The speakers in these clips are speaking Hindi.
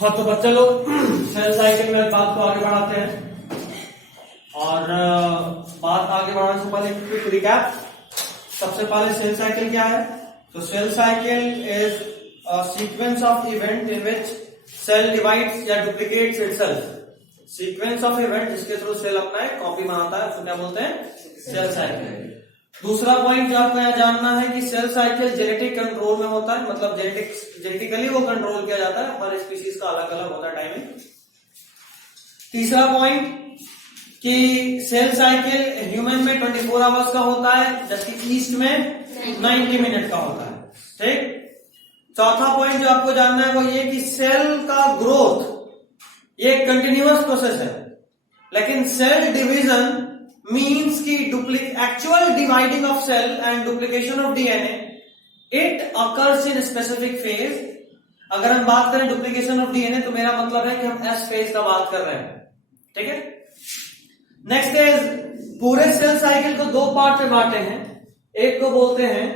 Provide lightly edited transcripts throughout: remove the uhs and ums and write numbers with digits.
हाँ तो बच्चा लोग सेल साइकिल में बात को आगे बढ़ाते हैं और बात आगे बढ़ाने से पहले क्विक रिकैप। सबसे पहले सेल साइकिल क्या है? तो cell cycle is a sequence of event in which cell divides या duplicates itself. Sequence of event जिसके थ्रू सेल अपना एक कॉपी बनाता है उसको क्या बोलते हैं? Cell cycle. दूसरा पॉइंट जो आपको यहाँ जानना है कि सेल साइकिल जेनेटिक कंट्रोल में होता है, मतलब जेनेटिकली वो कंट्रोल किया जाता है, हर स्पीशीज का अलग अलग होता है टाइमिंग। तीसरा पॉइंट कि सेल साइकिल ह्यूमन में 24 आवर्स का होता है जबकि ईस्ट में 90 मिनट का होता है। ठीक। चौथा पॉइंट जो आपको जानना है वो ये कि सेल का ग्रोथ ये कंटिन्यूअस प्रोसेस है, लेकिन सेल डिवीजन means की actual dividing of cell and duplication of DNA it occurs in specific phase। अगर हम बात करें duplication of DNA तो मेरा मतलब है कि हम S phase का बात कर रहे हैं। ठीक है। नेक्स्ट इज पूरे सेल साइकिल को दो पार्ट में बांटे हैं। एक को बोलते हैं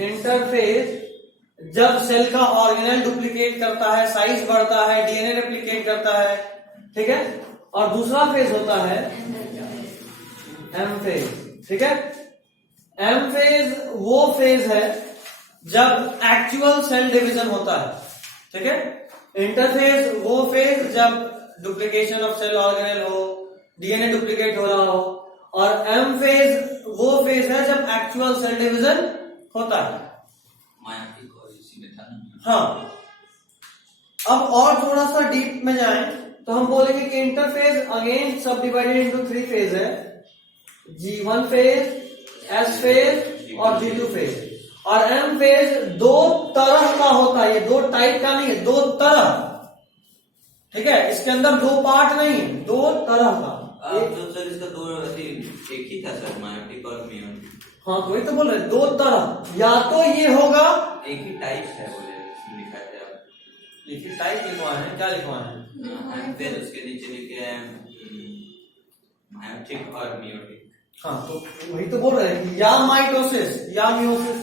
इंटरफेज, जब सेल का ऑर्गेनेल डुप्लीकेट करता है, साइज बढ़ता है, डीएनए रेप्लिकेट करता है। ठीक है। और दूसरा फेज होता है एम फेज। ठीक है। एम फेज वो फेज है जब एक्चुअल सेल डिवीजन होता है। ठीक है। इंटरफेज वो फेज जब डुप्लीकेशन ऑफ सेल ऑर्गेनेल हो, डीएनए डुप्लीकेट हो रहा हो, और एम फेज वो फेज है जब एक्चुअल सेल डिवीजन होता है। हाँ, अब और थोड़ा सा डीप में जाएं तो हम बोलेंगे कि इंटरफेज अगेन सब डिवाइडेड इनटू 3 फेज है, G1 फेज, S फेज और G2 फेज। और M फेज दो तरह का होता है, ये दो टाइप का नहीं है, दो तरह। ठीक है। इसके अंदर दो पार्ट नहीं है, दो तरह का। तो सर इसका दो एक ही था सर, मायोटिक और मियोटिक। हाँ तो वही तो बोल रहे, दो तरह। या तो ये होगा एक ही टाइप है, बोले लिखा है एक ही टाइप लिखवाए हैं। क्या लिखवाए हैं? फिर उसके नीचे लिखे हैं मायोटिक और मियोटिक। हाँ तो वही तो बोल रहे हैं कि या माइटोसिस या मियोसिस।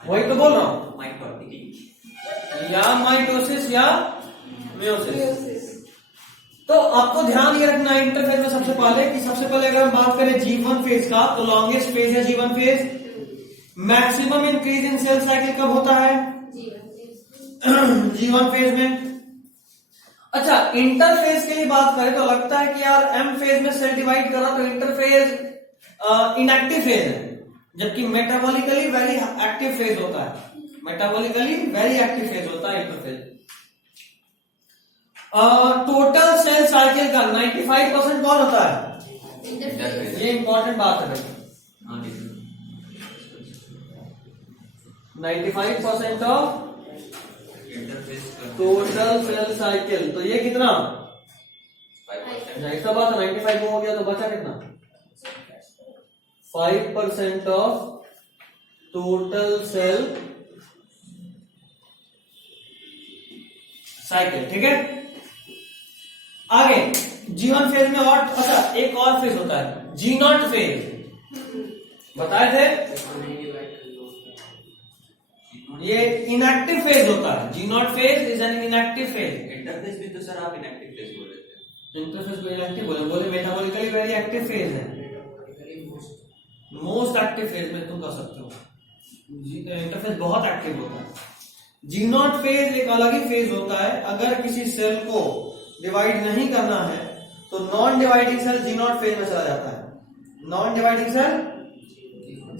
वही तो बोल रहा हूँ, माइटोटिक या माइटोसिस या मियोसिस। तो आपको ध्यान ये रखना है इंटरफेज में सबसे पहले अगर हम बात करें G1 फेज का तो लॉन्गेस्ट फेज है G1 phase. Maximum increase in cell cycle कब होता है? G1 फेज में। अच्छा, इंटरफेज के लिए बात करें तो लगता है कि यार एम फेज में सेल डिवाइड करा तो इंटरफेज इनएक्टिव फेज है, जबकि मेटाबॉलिकली वेरी एक्टिव फेज होता है। मेटाबॉलिकली वेरी एक्टिव फेज होता है इंटरफेज। टोटल सेल साइकिल का 95% कौन होता है? ये इंपॉर्टेंट बात है। 95% ऑफ टोटल सेल साइकिल। तो ये कितना? ऐसा बात है, 95 हो गया तो बचा कितना? 5% ऑफ टोटल सेल साइकिल। ठीक है। आगे G1 फेज में और अच्छा एक और फेज होता है G0 फेज। बताए थे ये इनएक्टिव फेज होता है। G0 phase is an inactive phase. Interface भी तो सर आप इनएक्टिव फेज बोल रहे थे। इंटरफेस को इनएक्टिव बोले मेटाबॉलिकली वेरी एक्टिव फेज है, मोस्ट एक्टिव फेज में तुम कह सकते हो। इंटरफेस बहुत एक्टिव होता है। G0 फेज एक अलग ही फेज होता है। अगर किसी सेल को डिवाइड नहीं करना है तो non dividing cell G0 phase में चला जाता है। Non dividing cell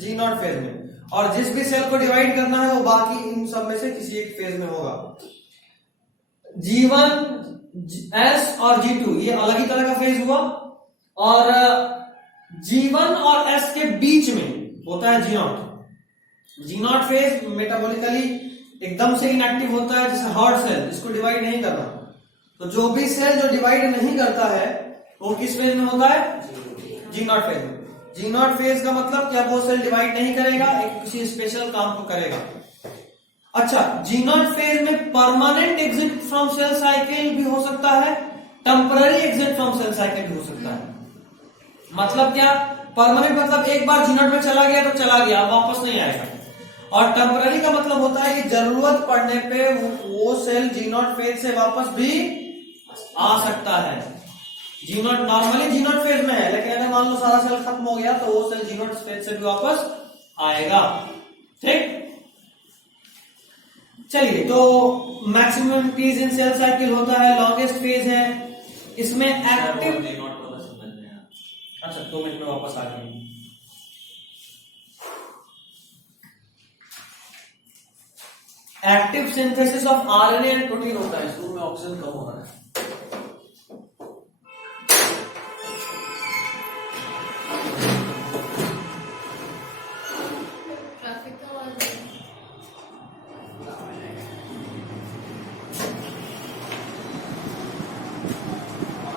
G0 phase में, और जिस भी सेल को डिवाइड करना है वो बाकी इन सब में से किसी एक फेज में होगा। G1, S और G2 ये अलग ही तरह का फेज हुआ, और G1 और S के बीच में होता है G0। G0 फेज मेटाबॉलिकली एकदम से इनएक्टिव होता है, जैसे हार्ड सेल, इसको डिवाइड नहीं करना। तो जो भी सेल जो डिवाइड नहीं करता है वो किस फेज में होता है? G0 फेज में। G0 फेज का मतलब क्या, वो सेल डिवाइड नहीं करेगा, एक किसी स्पेशल काम को करेगा। अच्छा, G0 फेज में permanent exit from cell cycle भी हो सकता है, temporary exit from cell cycle भी हो सकता है। मतलब क्या? परमानेंट मतलब एक बार G0 में चला गया तो चला गया, वापस नहीं आएगा। और टेम्पररी का मतलब होता है कि जरूरत पड़ने पे वो सेल जी नॉट फेज से वापस भी आ सकता है। G naught normally G naught phase में है, लेकिन अगर मान लो सारा सेल खत्म हो गया तो वो सेल जी नॉट फेज से भी वापस आएगा। ठीक, चलिए, तो maximum increase in cell cycle होता है, लॉन्गेस्ट फेज है इसमें एक्टिव। अच्छा, 2 मिनट में वापस आ गए। Active synthesis of RNA and protein होता है। इसमें ऑक्सीजन कम हो रहा है।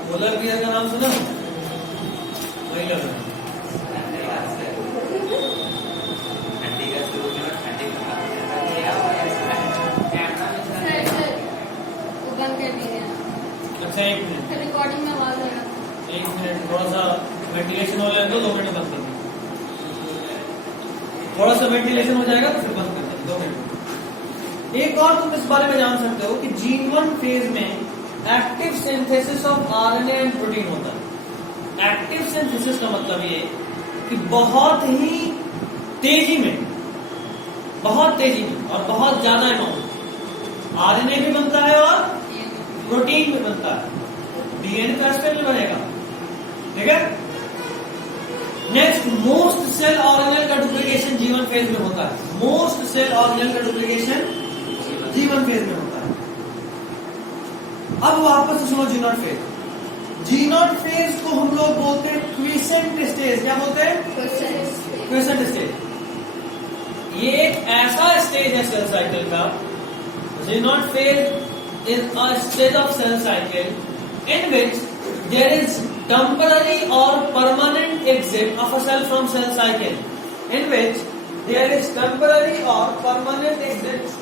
पोलर बियर का नाम सुना? वही लग रहा है। अच्छा, 1 मिनट, रिकॉर्डिंग में आवाज आएगा। 1 मिनट, थोड़ा सा वेंटिलेशन हो जाए तो 2 मिनट बंद कर दो। थोड़ा सा वेंटिलेशन हो जाएगा तो फिर बंद कर दो 2 मिनट। एक और तुम इस बारे में जान सकते हो कि G1 फेज में active synthesis of RNA and protein होता है। एक्टिव सिंथेसिस का मतलब ये कि बहुत ही तेजी में, बहुत तेजी में और बहुत ज्यादा अमाउंट आरएनए भी बनता है और प्रोटीन भी बनता है। डीएनए तो ऐसे में बनेगा, ठीक है। नेक्स्ट, मोस्ट सेल ऑर्गेनेल का डुप्लीकेशन G1 फेज में होता है। मोस्ट सेल ऑर्गेनेल का डुप्लीकेशन G1 फेज में होता है। अब वापस से सुनो G0 फेज। G0 फेज को हम लोग बोलते हैं क्विसेंट स्टेज। क्या बोलते हैं? Quiescent stage. ये एक ऐसा स्टेज है सेल साइकिल का। G0 phase is a stage of cell cycle in which there is temporary or permanent exit of a cell from cell cycle, in which there is temporary or permanent exit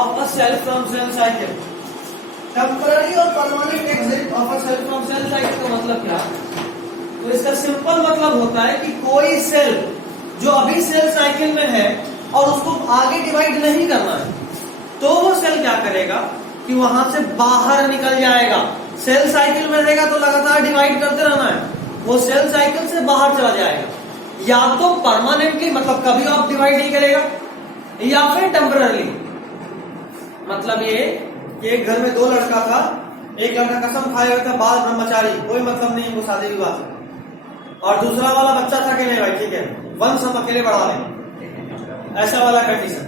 of a cell from cell cycle. Temporary और permanent exit of a cell from cell cycle का मतलब क्या? तो इसका सिंपल मतलब होता है कि कोई सेल जो अभी सेल साइकिल में है और उसको आगे डिवाइड नहीं करना है, तो वो सेल क्या करेगा कि वहां से बाहर निकल जाएगा। सेल साइकिल में रहेगा तो लगातार डिवाइड करते रहना है, वो सेल साइकिल से बाहर चला जाएगा। या तो परमानेंटली, मतलब कभी आप डिवाइड नहीं करेगा, या फिर टेम्पररी। मतलब ये कि एक घर में 2 लड़का था, एक लड़का कसम खाए हुए था बाल ब्रह्मचारी, कोई मतलब नहीं वो शादी विवाह से, और दूसरा वाला बच्चा था कि नहीं भाई ठीक है वंश हम अकेले बढ़ा लें, ऐसा वाला कंडीशन।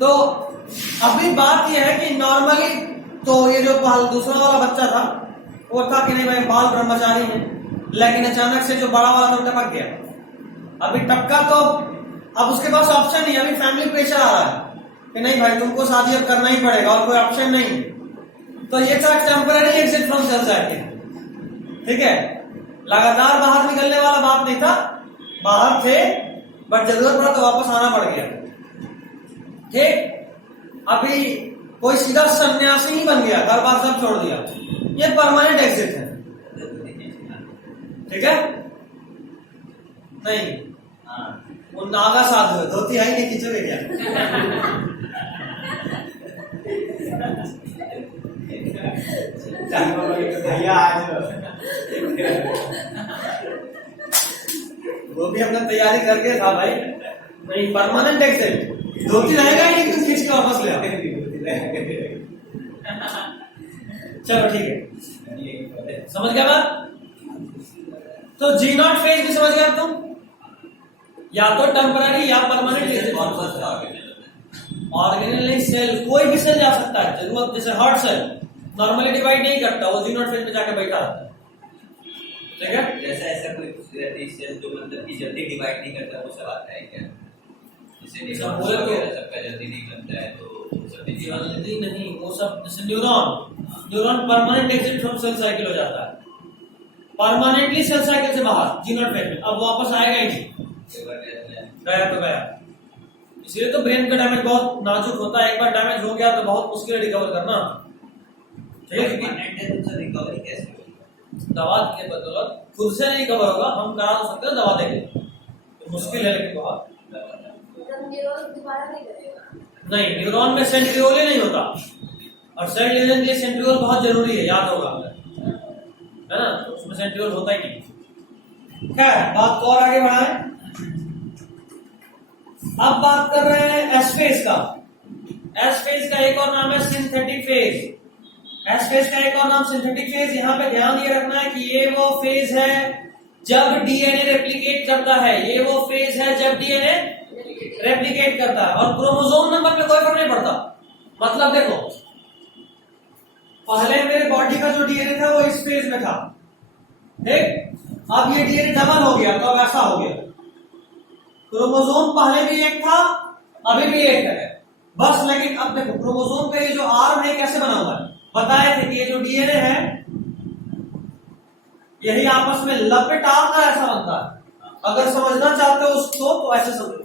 तो अभी बात यह है कि नॉर्मली तो ये जो दूसरा वाला बच्चा था वो था कि नहीं भाई बाल ब्रह्मचारी है, लेकिन अचानक से जो बड़ा वाला था टपक गया। अभी टपका तो अब उसके पास ऑप्शन नहीं, अभी फैमिली प्रेशर आ रहा है कि नहीं भाई तुमको शादी अब करना ही पड़ेगा और कोई ऑप्शन नहीं। तो ये था temporary exit from cell cycle, ठीक है। लगातार बाहर निकलने वाला बात नहीं था, बाहर थे बट जरूरत पड़ा तो वापस आना पड़ गया, ठीक। अभी कोई सीधा सन्यासी ही बन गया, घर बार सब छोड़ दिया, ये परमानेंट एग्जिट है, ठीक है। नहीं वो नागा साधु धोती है ही नहीं, खींचोगे क्या? भैया आज वो भी हमने तैयारी करके था भाई। नहीं, परमानेंट एग्जिट, धोती रहेगा ही नहीं, तुम खींच के वापस ले आओ। चलो ठीक है, समझ गया बात? तो G0 फेज भी समझ गया तुम? या तो टेम्पररी या परमानेंट ऑर्गेनेल नहीं, सेल कोई भी सेल जा सकता है जरूरत, जैसे हार्ट सेल नॉर्मली डिवाइड नहीं करता, वो G0 फेज में जाकर बैठा रहता है, ठीक है। जैसा ऐसा कोई सेल जो मतलब कि जल्दी डिवाइड नहीं करता वो सब आता है क्या? जैसे सबका जल्दी नहीं बनता है तो जल्दी नहीं, वो सब जैसे neuron permanent exit from cell cycle हो जाता है, परमानेंटली सेल साइकिल से बाहर G0 फेज में, अब वापस आएगा ही नहीं, गया तो गया। इसलिए तो ब्रेन का डैमेज बहुत नाजुक होता है, एक बार डैमेज हो गया तो बहुत मुश्किल है रिकवर करना, ठीक है। रिकवरी कैसे होगी? दवा के बदौलत खुद से नहीं रिकवर होगा, हम करा तो सकते हैं दवा देंगे, तो मुश्किल है लेकिन बहुत, न्यूरॉन दोबारा नहीं करेगा। नहीं, न्यूरॉन में सेंट्रियोल ही नहीं होता, और सेल डिवीजन के लिए सेंट्रियोल बहुत जरूरी है, याद होगा है ना, तो उसमें सेंट्रियोल होता ही नहीं। क्या बात को और आगे बढ़ाएं। अब बात कर रहे हैं एस फेज का। एस फेज का एक और नाम है सिंथेटिक फेज। एस फेज का एक और नाम सिंथेटिक फेज। यहां पे ध्यान ये रखना है कि ये वो फेज है जब डीएनए रेप्लिकेट करता है, ये वो फेज है जब डीएनए रेप्लिकेट करता है, और क्रोमोसोम नंबर पे कोई फर्क नहीं पड़ता। मतलब देखो, पहले मेरे बॉडी का जो डीएनए था वो इस फेज में था, ठीक, अब ये डीएनए डबल हो गया तो अब ऐसा हो गया। क्रोमोसोम पहले भी एक था, अभी भी एक है बस। लेकिन अब देखो क्रोमोसोम का ये जो आर्म है कैसे बना हुआ है, बताए थे कि ये जो डीएनए है यही आपस में लपेटा कर ऐसा बनता है। अगर समझना चाहते हो उसको तो ऐसे समझो।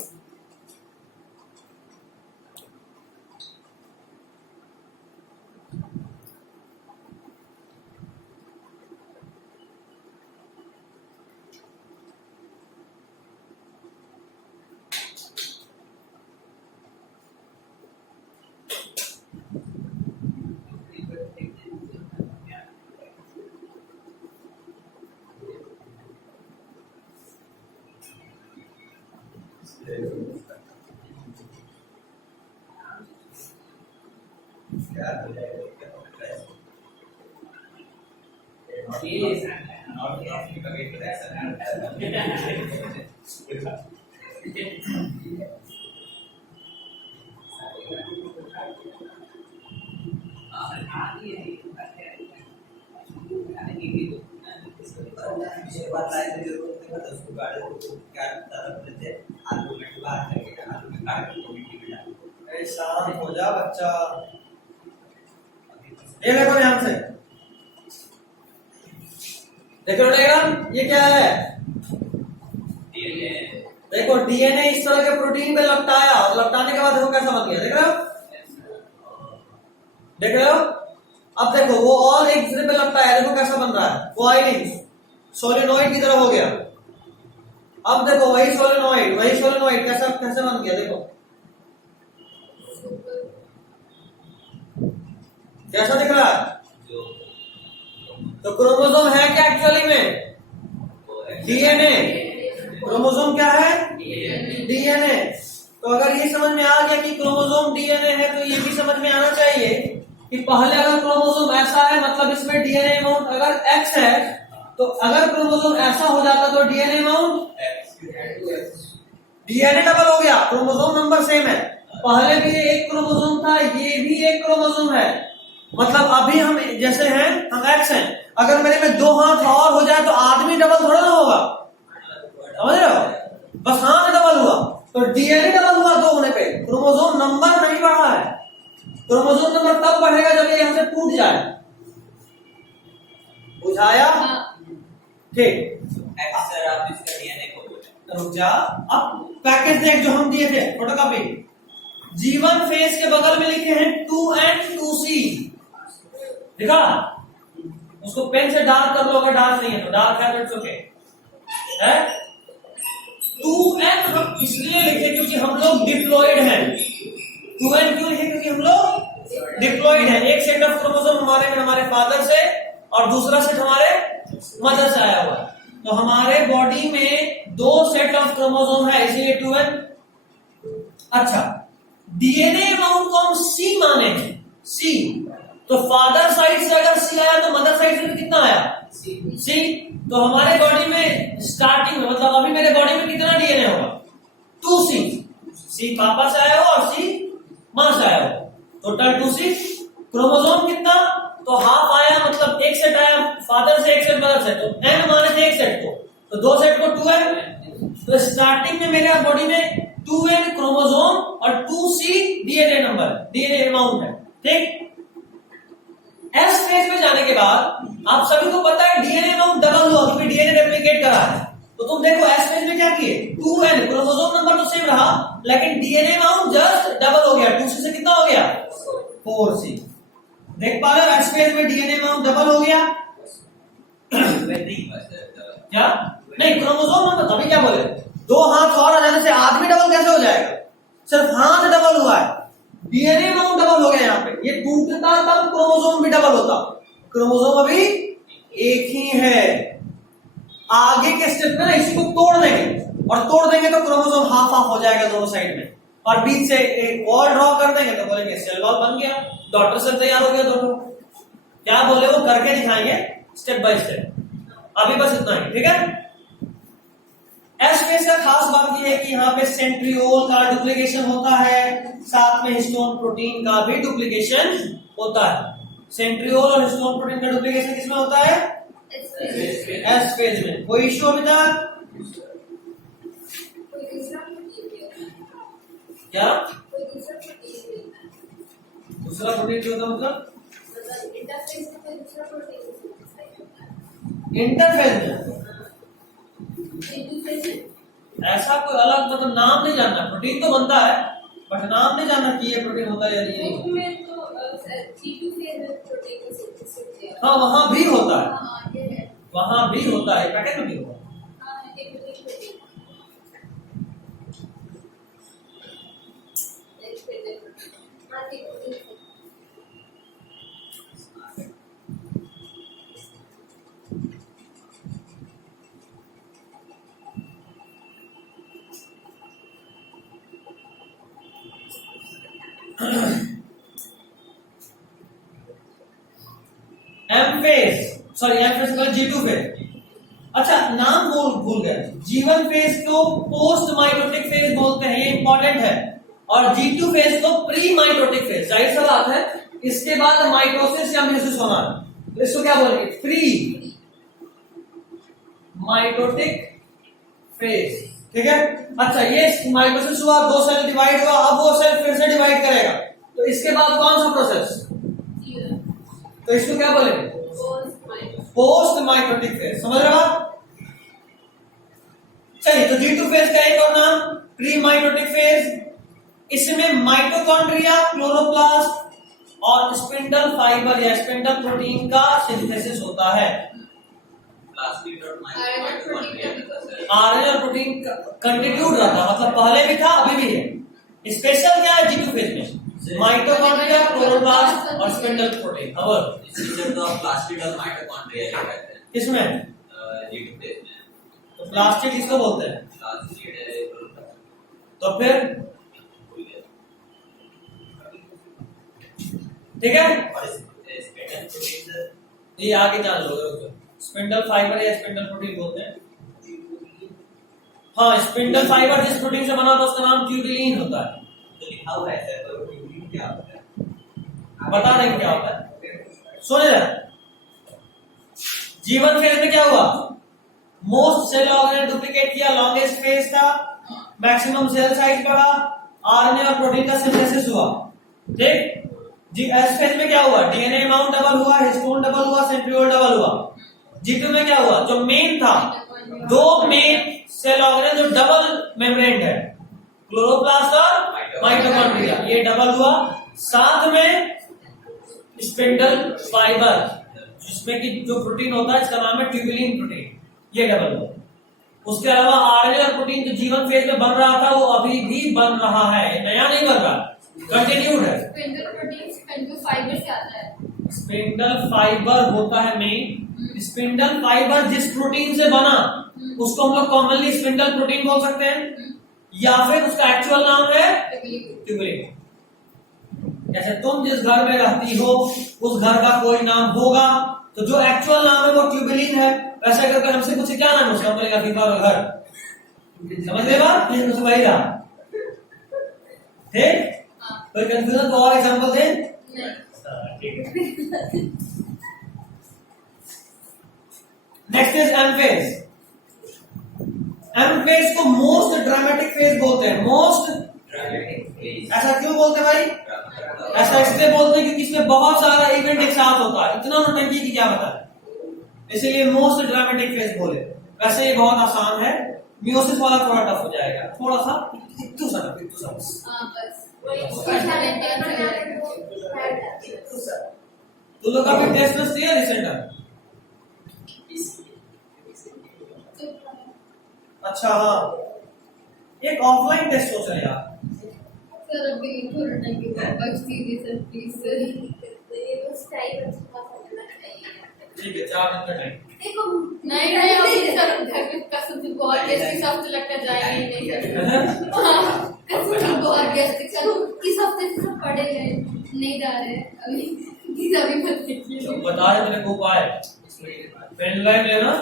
शांत हो जा बच्चा। ये देखो ध्यान से, देखो डायग्राम, ये क्या है, देखो डीएनए इस तरह के प्रोटीन पे लपटाया और लपटाने के बाद देखो कैसा बन गया, देख रहे हो, देख रहे हो। अब देखो वो और एक दूसरे पे लपटाया, देखो कैसा बन रहा है, कोआइलिन सोलेनोइड की तरह हो गया। अब देखो वही सोलेनोइड कैसा कैसे बन गया, देखो कैसा दिख रहा है। तो क्रोमोसोम है क्या एक्चुअली में, डीएनए। क्रोमोसोम क्या है, डीएनए। तो अगर ये समझ में आ गया कि क्रोमोसोम डीएनए है, तो ये भी समझ में आना चाहिए कि पहले अगर क्रोमोसोम ऐसा है मतलब इसमें डीएनए अमाउंट अगर एक्स है, तो अगर क्रोमोसोम ऐसा हो जाता तो डीएनए अमाउंट डीएनए डबल हो गया, क्रोमोसोम नंबर सेम है। पहले भी एक क्रोमोसोम था, ये भी एक क्रोमोसोम है, मतलब अभी हम जैसे हैं, हम एक्स हैं, अगर मेरे में दो हाथ और हो जाए तो आदमी डबल थोड़ा ना होगा, समझ रहे हो, बस हाथ डबल हुआ तो डीएनए डबल हुआ दो होने पे, क्रोमोसोम नंबर नहीं बढ़ा है। क्रोमोसोम नंबर तब बढ़ेगा जब ये यहां से टूट जाए, बुझाया, ठीक। सर आप इसका डीएनए को रुक जा, अब पैकेज देख जो हम दिए थे फोटोकॉपी। जीवन फेज के बगल में लिखे हैं 2N 2C, दिखा, उसको पेन से डार्क कर लो, अगर डार्क नहीं है तो, डार्क है तो इट्स ओके है। 2N हम इसलिए लिखे क्योंकि हम लोग डिप्लॉयड हैं। 2N क्यों लिखे, क्योंकि हम लोग डिप्लॉयड हैं। एक सेट ऑफ क्रोमोसोम हमारे में हमारे फादर से और दूसरा सेट हमारे मदर से आया हुआ है। तो हमारे बॉडी में दो सेट ऑफ क्रोमोसोम है, इसीलिए 2N। अच्छा, डीएनए अमाउंट को हम सी माने हैं, सी। तो फादर साइड से अगर सी आया तो मदर साइड से कितना आया, सी। तो हमारे बॉडी में स्टार्टिंग में मतलब अभी मेरे बॉडी में कितना डीएनए होगा, 2C। सी पापा से आया हो और सी मां से आया हो, टोटल 2C। क्रोमोसोम कितना, तो हाफ आया, मतलब एक सेट आया फादर से, एक सेट मदर से, तो एन माने थे एक सेट को, तो दो सेट को 2N। तो स्टार्टिंग में मेरे बॉडी में 2N क्रोमोसोम और 2C DNA number, DNA amount है, ठीक। एस फेज में जाने के बाद आप सभी को पता है डीएनए अमाउंट डबल हुआ क्योंकि डीएनए रेप्लिकेट करा है। तो तुम देखो एस फेज में क्या किए, 2N क्रोमोसोम नंबर तो सेम रहा लेकिन डीएनए अमाउंट जस्ट डबल हो गया, 2C से कितना हो गया, 4C। देख पा रहे हो एस फेज में डीएनए अमाउंट डबल हो गया क्या, नहीं क्रोमोसोम नंबर, तभी क्या बोले, दो हाथ और आ जाने से आदमी डबल कैसे हो जाएगा, सिर्फ हाथ डबल हुआ है, डीएनए अमाउंट डबल हो गया यहाँ पे, ये टूटता तब क्रोमोसोम भी डबल होता, क्रोमोसोम अभी एक ही है। आगे के स्टेप में ना इसी को तोड़ देंगे, और तोड़ देंगे तो क्रोमोसोम हाफ हाफ हो जाएगा दोनों साइड में, और बीच से एक वॉल ड्रॉ कर देंगे तो बोलेंगे सेल वॉल बन गया, डॉटर सेल तैयार हो गया दोनों। क्या बोले वो करके दिखाएंगे स्टेप बाय स्टेप। अभी बस इतना ही, ठीक है। एस फेज का खास बात यह है कि यहाँ पे सेंट्रियोल का डुप्लीकेशन होता है, साथ में हिस्टोन प्रोटीन का भी डुप्लीकेशन होता है। सेंट्रियोल और हिस्टोन प्रोटीन का डुप्लीकेशन किसमें होता है? एस फेज में। कोई इश्यू अभी तक? क्या दूसरा प्रोटीन जो होता मतलब इंटरफेज में ऐसा कोई अलग मतलब नाम नहीं जानना, प्रोटीन तो बनता है बट नाम नहीं जानना कि ये प्रोटीन होता है या ये नहीं होता। हाँ वहां भी होता है, वहां भी होता है, पैकेट में भी होता है। M phase, sorry M phase का G2 फेज। अच्छा नाम भूल गए, G1 फेज को पोस्ट माइटोटिक फेज बोलते हैं, ये इंपॉर्टेंट है, और G2 फेज को प्री माइटोटिक फेज। जाहिर सी बात है इसके बाद माइटोसिस या म्यूसिस होना है, इसको क्या बोलेंगे? प्री माइटोटिक फेज, ठीक है। अच्छा ये माइटोसिस हुआ, दो सेल डिवाइड हुआ, अब वो सेल फिर से डिवाइड करेगा, तो इसके बाद कौन सा प्रोसेस? तो इसको क्या बोलेंगे? Post mitotic phase. समझ रहे हो आप? चलिए तो G2 फेज का एक और नाम प्री माइटोटिक फेज। इसमें माइटोकॉन्ड्रिया, क्लोरोप्लास्ट और स्पिंडल फाइबर या स्पिंडल प्रोटीन का सिंथेसिस होता है। आरएनए प्रोटीन कंटिन्यूड रहता है, मतलब पहले भी था अभी भी है। स्पेशल क्या है G2 फेज में? माइटोकॉन्ड्रिया, क्लोरोप्लास्ट और स्पिंडल प्रोटीन। अब इसमें तो प्लास्टिडल माइटोकॉन्ड्रिया कहते हैं। किसमें? G2 फेज में। तो प्लास्टिड किसको बोलते हैं? तो फिर ठीक है, ये आगे जान लोगे। स्पिंडल फाइबर या स्पिंडल प्रोटीन बोलते हैं। हाँ स्पिंडल फाइबर जिस प्रोटीन से बना था उसका नाम ट्यूबिलिन होता है। तो लिखा हुआ है सर, तो ट्यूबिलिन क्या होता है? बता देंगे क्या होता है, सुने जरा। G1 फेज में क्या हुआ? मोस्ट सेल ऑर्गेनेल डुप्लीकेट किया, लॉन्गेस्ट फेज था, मैक्सिमम सेल साइज बढ़ा, आरएनए और प्रोटीन का सिंथेसिस हुआ, ठीक। एस फेज में क्या हुआ? डीएनए अमाउंट डबल हुआ, हिस्टोन डबल हुआ, सेंट्रियोल डबल हुआ। G2 में क्या हुआ? जो मेन था, दो मेन सेल ऑर्गेनेल जो डबल मेम्ब्रेन है, क्लोरोप्लास्ट और माइटोकॉन्ड्रिया, ये डबल हुआ, साथ में स्पिंडल फाइबर जिसमें कि जो प्रोटीन होता है इसका नाम है ट्यूबिलिन प्रोटीन, ये डबल हुआ। उसके अलावा आरएनए और प्रोटीन जो G1 फेज में बन रहा था वो अभी भी बन रहा है, नया नहीं बन रहा, कंटिन्यूड है। स्पिंडल प्रोटीन स्पिंडल फाइबर से आता है। स्पिंडल फाइबर होता है मेन, स्पिंडल फाइबर जिस प्रोटीन से बना उसको हम लोग कॉमनली स्पिंडल प्रोटीन बोल सकते हैं, या फिर उसका एक्चुअल नाम है ट्यूबिलिन। जैसे तुम जिस घर में रहती हो उस घर का कोई नाम होगा, तो जो एक्चुअल नाम है वो ट्यूबिलिन है। वैसे करके हमसे पूछे क्या नाम है उसका, बोलेगा फीफा का घर। समझ गए बात? वही रहा, ठीक। कोई कंफ्यूजन तो और एग्जांपल दे। Next is M phase. M phase को मोस्ट ड्रामेटिक फेज बोलते हैं। मोस्ट ड्रामेटिक फेज, ऐसा क्यों बोलते हैं भाई? ऐसा इसलिए बोलते हैं क्योंकि इसमें बहुत सारा इवेंट एक साथ होता है, इतना नौटंकी की क्या बता, इसीलिए मोस्ट ड्रामेटिक फेज बोले। वैसे ये बहुत आसान है, म्यूसिस वाला थोड़ा टफ हो जाएगा, थोड़ा सा इतू सा बस तो लोग अभी टेस्ट दिया रिसेंट? अच्छा हाँ, एक ऑफलाइन टेस्ट सोच रहे हैं आप, सर अभी थोड़ा टाइम के बाद बख्श दीजिए सर प्लीज सर ये बस टाइम अच्छा होना चाहिए। ठीक है 4 दिन का टाइम। देखो नहीं नहीं अभी सर घर पे कसम से बहुत गेस्ट इस हफ्ते लगता जाएंगे नहीं सर कसम से बहुत गेस्ट सर इस हफ्ते से सब पढ़े गए नहीं जा रहे अभी दीदा भी मत देखिए। तो बता रहे तेरे को उपाय, पेन ड्राइव लेना,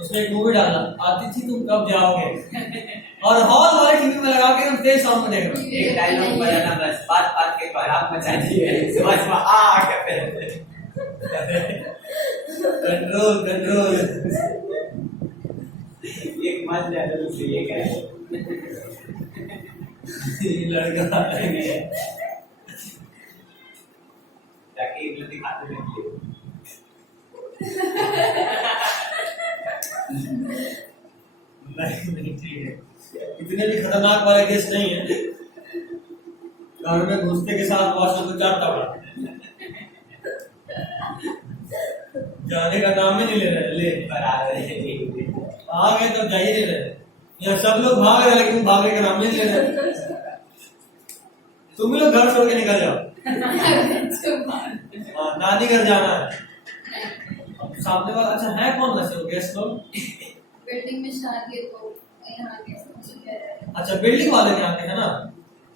उसमें एक मूवी डालना, आती थी तुम कब जाओगे, और हॉल वाले टीवी में लगा के हम तेज साउंड में देखना। एक डायलॉग बजाना बस, बात बात के पराग मचा दिए, समझ में आ क्या पहले कंट्रोल कंट्रोल। एक मत डायलॉग से ये क्या है लड़का है ताकि इधर दिखाते रहिए। नहीं ठीक है, इतने भी खतरनाक वाले केस नहीं है। घर में घुसते के साथ वॉशरूम को चाटता पड़ा, जाने का नाम ही नहीं ले रहे। ले पर आ रहे हैं आ गए तो जा ही नहीं रहे, यहाँ सब लोग भाग रहे लेकिन भागने का नाम नहीं ले रहे। तुम ही लोग घर छोड़ के निकल जाओ। हाँ, नानी घर जाना है। अब सामने वाला अच्छा है कौन वैसे वो गेस्ट लोग? बिल्डिंग में शादी है तो यहाँ गेस्ट मुझे कह रहे हैं। अच्छा बिल्डिंग वाले यहाँ के है ना?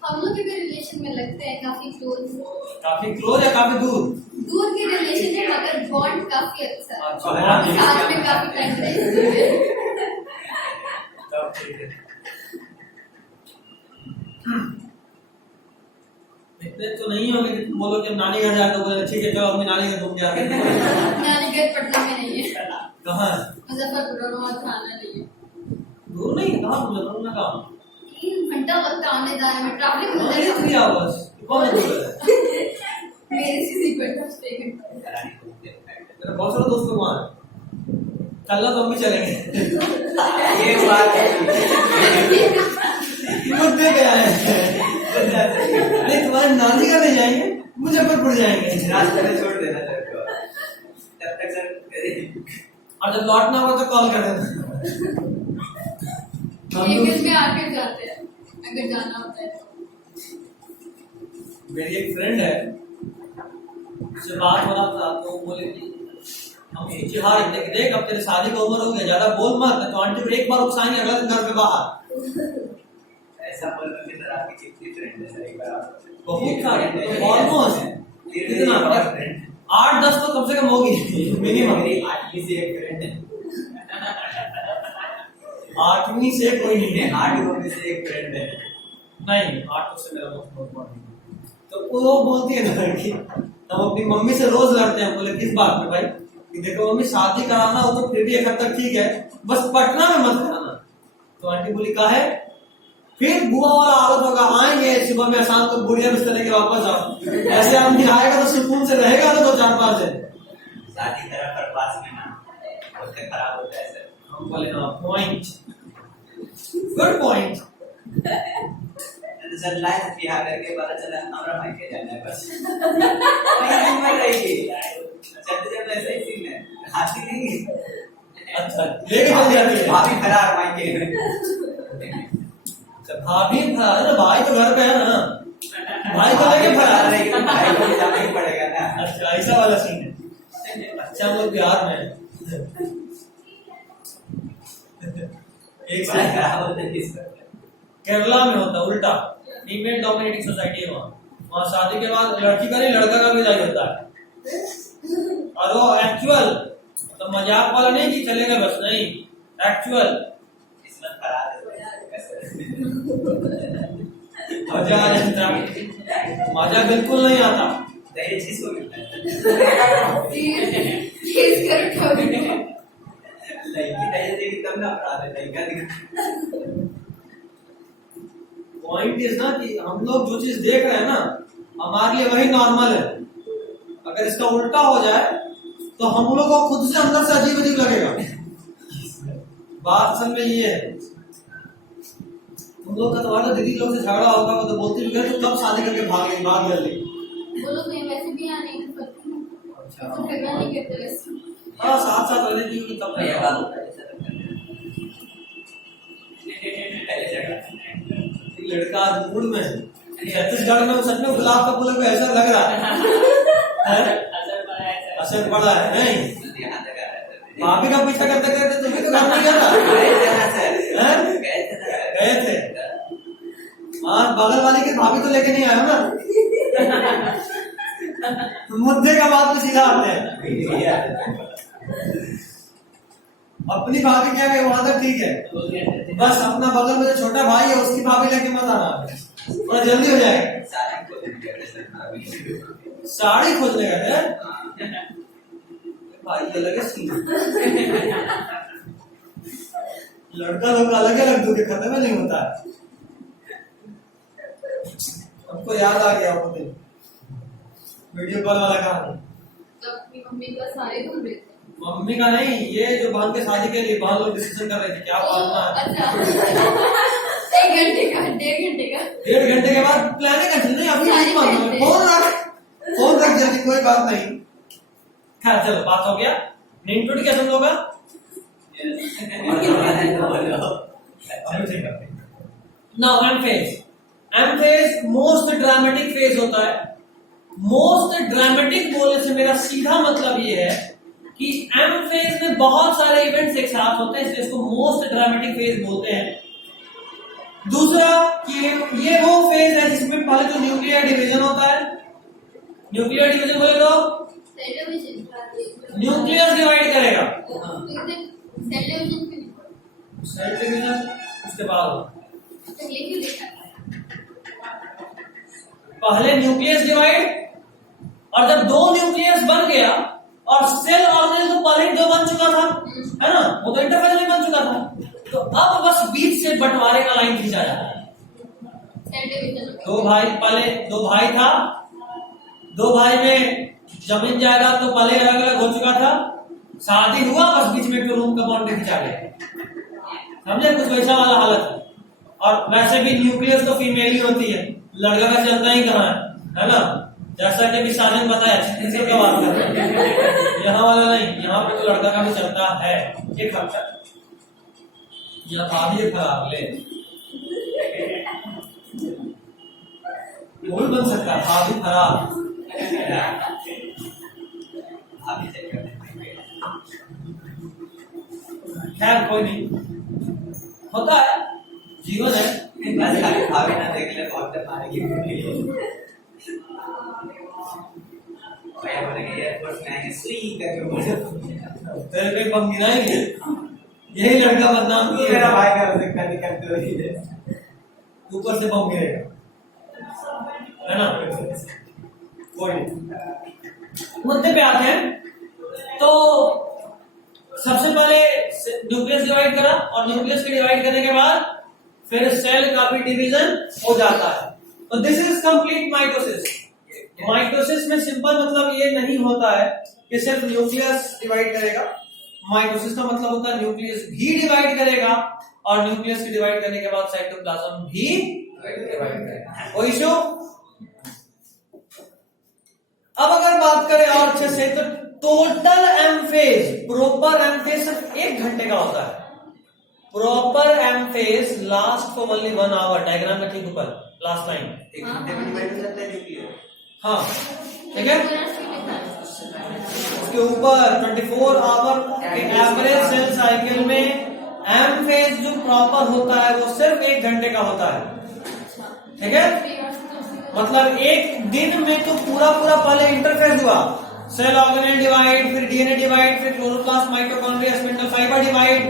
हम लोग के भी रिलेशन में लगते हैं काफी क्लोज काफी क्लोज या काफी दूर? दूर के रिलेशन है मगर बॉन्ड काफी अच्छा है। अच्छा, साथ में काफी टाइम रहते हैं। तब ठीक है। इतने तो नहीं होंगे कि तुम बोलो कि हम नानी घर जाकर बोले ठीक है चलो हम भी नानी घर घूम के आते हैं। नानी घर पटना में नहीं है, कहाँ है? मुजफ्फरपुर और वहाँ थाना नहीं है। दूर नहीं, कहाँ मुजफ्फरपुर में कहाँ? 3 घंटा लगता आने जाने में, ट्रैफिक में नहीं 3 आवर्स कौन है दूर है? मेरे सीधी पटना से 1 घंटा। तेरा बहुत सारे दोस्त लोग वहाँ हैं। चलना तो हम भी चलेंगे। ये बात है मुझे क्या है? नहीं तुम्हारे नानी घर नहीं जाएंगे, मुजफ्फरपुर जाएंगे। रास्ते में छोड़ देना सर को, तब तक सर और जब लौटना होगा तो कॉल कर देना। वीकेंड में आके जाते हैं अगर जाना होता है तो। मेरी एक फ्रेंड है, उससे बात हो रहा था तो बोले कि हम चिढ़ा रहे थे कि देख अब तेरी शादी की उम्र हो गई, ज्यादा बोल मत, तो आंटी को एक बार उकसाएंगे अगले दिन घर पे बाहर। ऐसा बोल रहे थे सर आपकी कितनी फ्रेंड है सर एक बार आप बहुत सारे ऑलमोस्ट कितना 8-10 तो कम से कम होगी मिनिमम। मेरी 8वीं से एक फ्रेंड है, 8वीं से कोई नहीं है, 8 में से एक फ्रेंड है। नहीं 8 से मेरा बहुत तो वो बोलती है ना कि हम अपनी मम्मी से रोज लड़ते हैं। बोले किस बात में भाई? कि देखो मम्मी शादी कराना हो तो फिर भी एक हद तक ठीक है, बस पटना में मत कराना। तो आंटी बोली का है फिर बुआ वाला हालत होगा, आएंगे सुबह में शाम को बुढ़िया बिस्तर लेके वापस आओ। ऐसे आदमी आएगा तो सुकून से रहेगा ना 2-4-5 दिन। शादी करा पर पास में ना बहुत खराब होता है सर। हम बोले हाँ point, good point. Sir life Bihar करके पता चला हमारा भाई के जाना है बस वही उम्र रहेगी। चलते चलते ऐसा ही सीन है, हाथी नहीं अच्छा लेके चल जाती है भाभी खराब भाई के भाभी फरार है, भाई तो घर पे है ना, भाई को लेके फरार है। भाई को जाना ही पड़ेगा ना। अच्छा ऐसा वाला सीन है। अच्छा हम लोग बिहार में हैं। एक बड़ा से खराब होता है इस पर। केरला में होता है उल्टा, फीमेल डोमिनेटिंग सोसाइटी है वहाँ। वहाँ शादी के बाद लड़की का नहीं लड़का का विदाई होता है, और वो एक्चुअल तो मजाक वाला नहीं कि चलेगा बस, नहीं एक्चुअल किस्मत खराब है मजा आ जाता, मजा बिल्कुल नहीं आता। दहेज किसको मिलता है? केस कर उठाओगे। लड़की दहेज देगी तब ना अपराध है, लड़का देगा। पॉइंट इज ना कि हम लोग जो चीज देख रहे हैं ना हमारे लिए वही नॉर्मल है। अगर इसका उल्टा हो जाए तो हम लोग को खुद से अंदर से अजीब अजीब लगेगा। बात असल में ये है, तुम लोग का तुम्हारा दीदी लोग से झगड़ा होगा तो बोलती भी तो कब शादी करके भाग जल्दी। वो लोग वैसे भी यहाँ नहीं कर सकते, अच्छा तो झगड़ा नहीं करते वैसे। हाँ साथ साथ रहने की तब भैया बाबू का ऐसा तो करना है। पहले झगड़ा लड़का आज मूड में है, छत्तीसगढ़ में सच में गुलाब का फूल को ऐसा लग रहा है असर पड़ा है नहीं। यहाँ तक आ रहा है भाभी का पीछा करते करते तुम्हें तो काम नहीं करता गए थे। हाँ बगल वाले की भाभी तो लेके नहीं आया ना। मुद्दे का बात तो सीधा आते हैं। अपनी भाभी क्या है वहां तक ठीक है, बस अपना बगल में जो छोटा भाई है उसकी भाभी लेके मत आना, थोड़ा जल्दी हो जाएगा। साड़ी खोजने का है भाई अलग है सीन। लड़का लोग अलग अलग दुखे खत्म नहीं होता है। हमको याद आ गया वो दिन वीडियो कॉल वाला कहानी। तो अपनी मम्मी का सारे घूम रहे थे। मम्मी का नहीं, ये जो बहन के शादी के लिए बहन लोग डिस्कशन कर रहे थे क्या करना है। अच्छा 1 घंटे का 1.5 घंटे का 1.5 घंटे के बाद प्लानिंग है नहीं अभी नहीं मालूम है। फोन रख जल्दी, कोई बात नहीं। खैर चलो बात हो गया। नोटिफिकेशन होगा now M phase. M phase most dramatic phase होता है। मोस्ट ड्रामेटिक बोलने से मेरा सीधा मतलब ये है कि एम फेज में बहुत सारे इवेंट्स एक साथ होते हैं, इसलिए इसको मोस्ट ड्रामेटिक फेज बोलते हैं। दूसरा कि ये वो फेज है जिसमें पहले जो न्यूक्लियर डिवीजन होता है। न्यूक्लियर डिवीजन बोले तो न्यूक्लियस डिवाइड करेगा। सेल डिवीजन उसके बाद पहले न्यूक्लियस डिवाइड, और जब 2 न्यूक्लियस बन गया और सेल ऑर्गेनेल तो पहले 2 बन चुका था है ना, वो तो इंटरफेज में बन चुका था, तो अब बस बीच से बंटवारे का लाइन खींचा जा रहा है। 2 भाई पहले 2 भाई था, 2 भाई में जमीन जायदाद तो पहले अलग अलग हो चुका था, शादी हुआ बस बीच में एक रूम का बाउंड्री खींचा गया। समझे, कुछ वैसा वाला हालत है। और वैसे भी न्यूक्लियस तो फीमेल ही होती है, लड़का का चलता ही कहाँ है ना, जैसा कि अभी साजन बताया छत्तीसगढ़ का बात कर रहे हैं, यहाँ वाला नहीं, यहाँ पे तो लड़का का भी चलता है। एक हफ्ता या भाभी खराब ले बोल बन सकता है, भाभी खराब खैर कोई नहीं, होता है, जीवन है। भाभी ना देख ले बहुत मारेगी। एयरपोर्ट में आएंगे सुई करके तेरे पे पंगी नहीं, यही लड़का बदनाम किया मेरा भाई का दिक्कत नहीं करते हुए ऊपर से बम गिरेगा है ना। कोई मुद्दे पे आते हैं। तो सबसे पहले न्यूक्लियस डिवाइड करा, और न्यूक्लियस के डिवाइड करने के बाद फिर सेल का भी डिवीजन हो जाता है। तो this is complete mitosis. Mitosis में सिंपल मतलब ये नहीं होता है कि सिर्फ न्यूक्लियस डिवाइड करेगा। माइटोसिस का मतलब होता है न्यूक्लियस भी डिवाइड करेगा, और न्यूक्लियस के डिवाइड करने के बाद साइटोप्लाज्म भी डिवाइड करेगा। कोई इशू? अब अगर बात करें और अच्छे से, तो total M phase, proper M phase सिर्फ 1 घंटे का होता है। Proper M phase last for only 1 hour. Diagram में ठीक ऊपर लास्ट लाइन। हाँ ठीक है, उसके ऊपर 24 आवर के एवरेज सेल साइकिल में एम फेज जो प्रॉपर होता है वो सिर्फ 1 घंटे का होता है। ठीक है, मतलब एक दिन में तो पूरा पहले इंटरफेज हुआ, सेल ऑर्गेनेल डिवाइड, फिर डीएनए डिवाइड, फिर chloroplast, mitochondria, spindle fibre divide,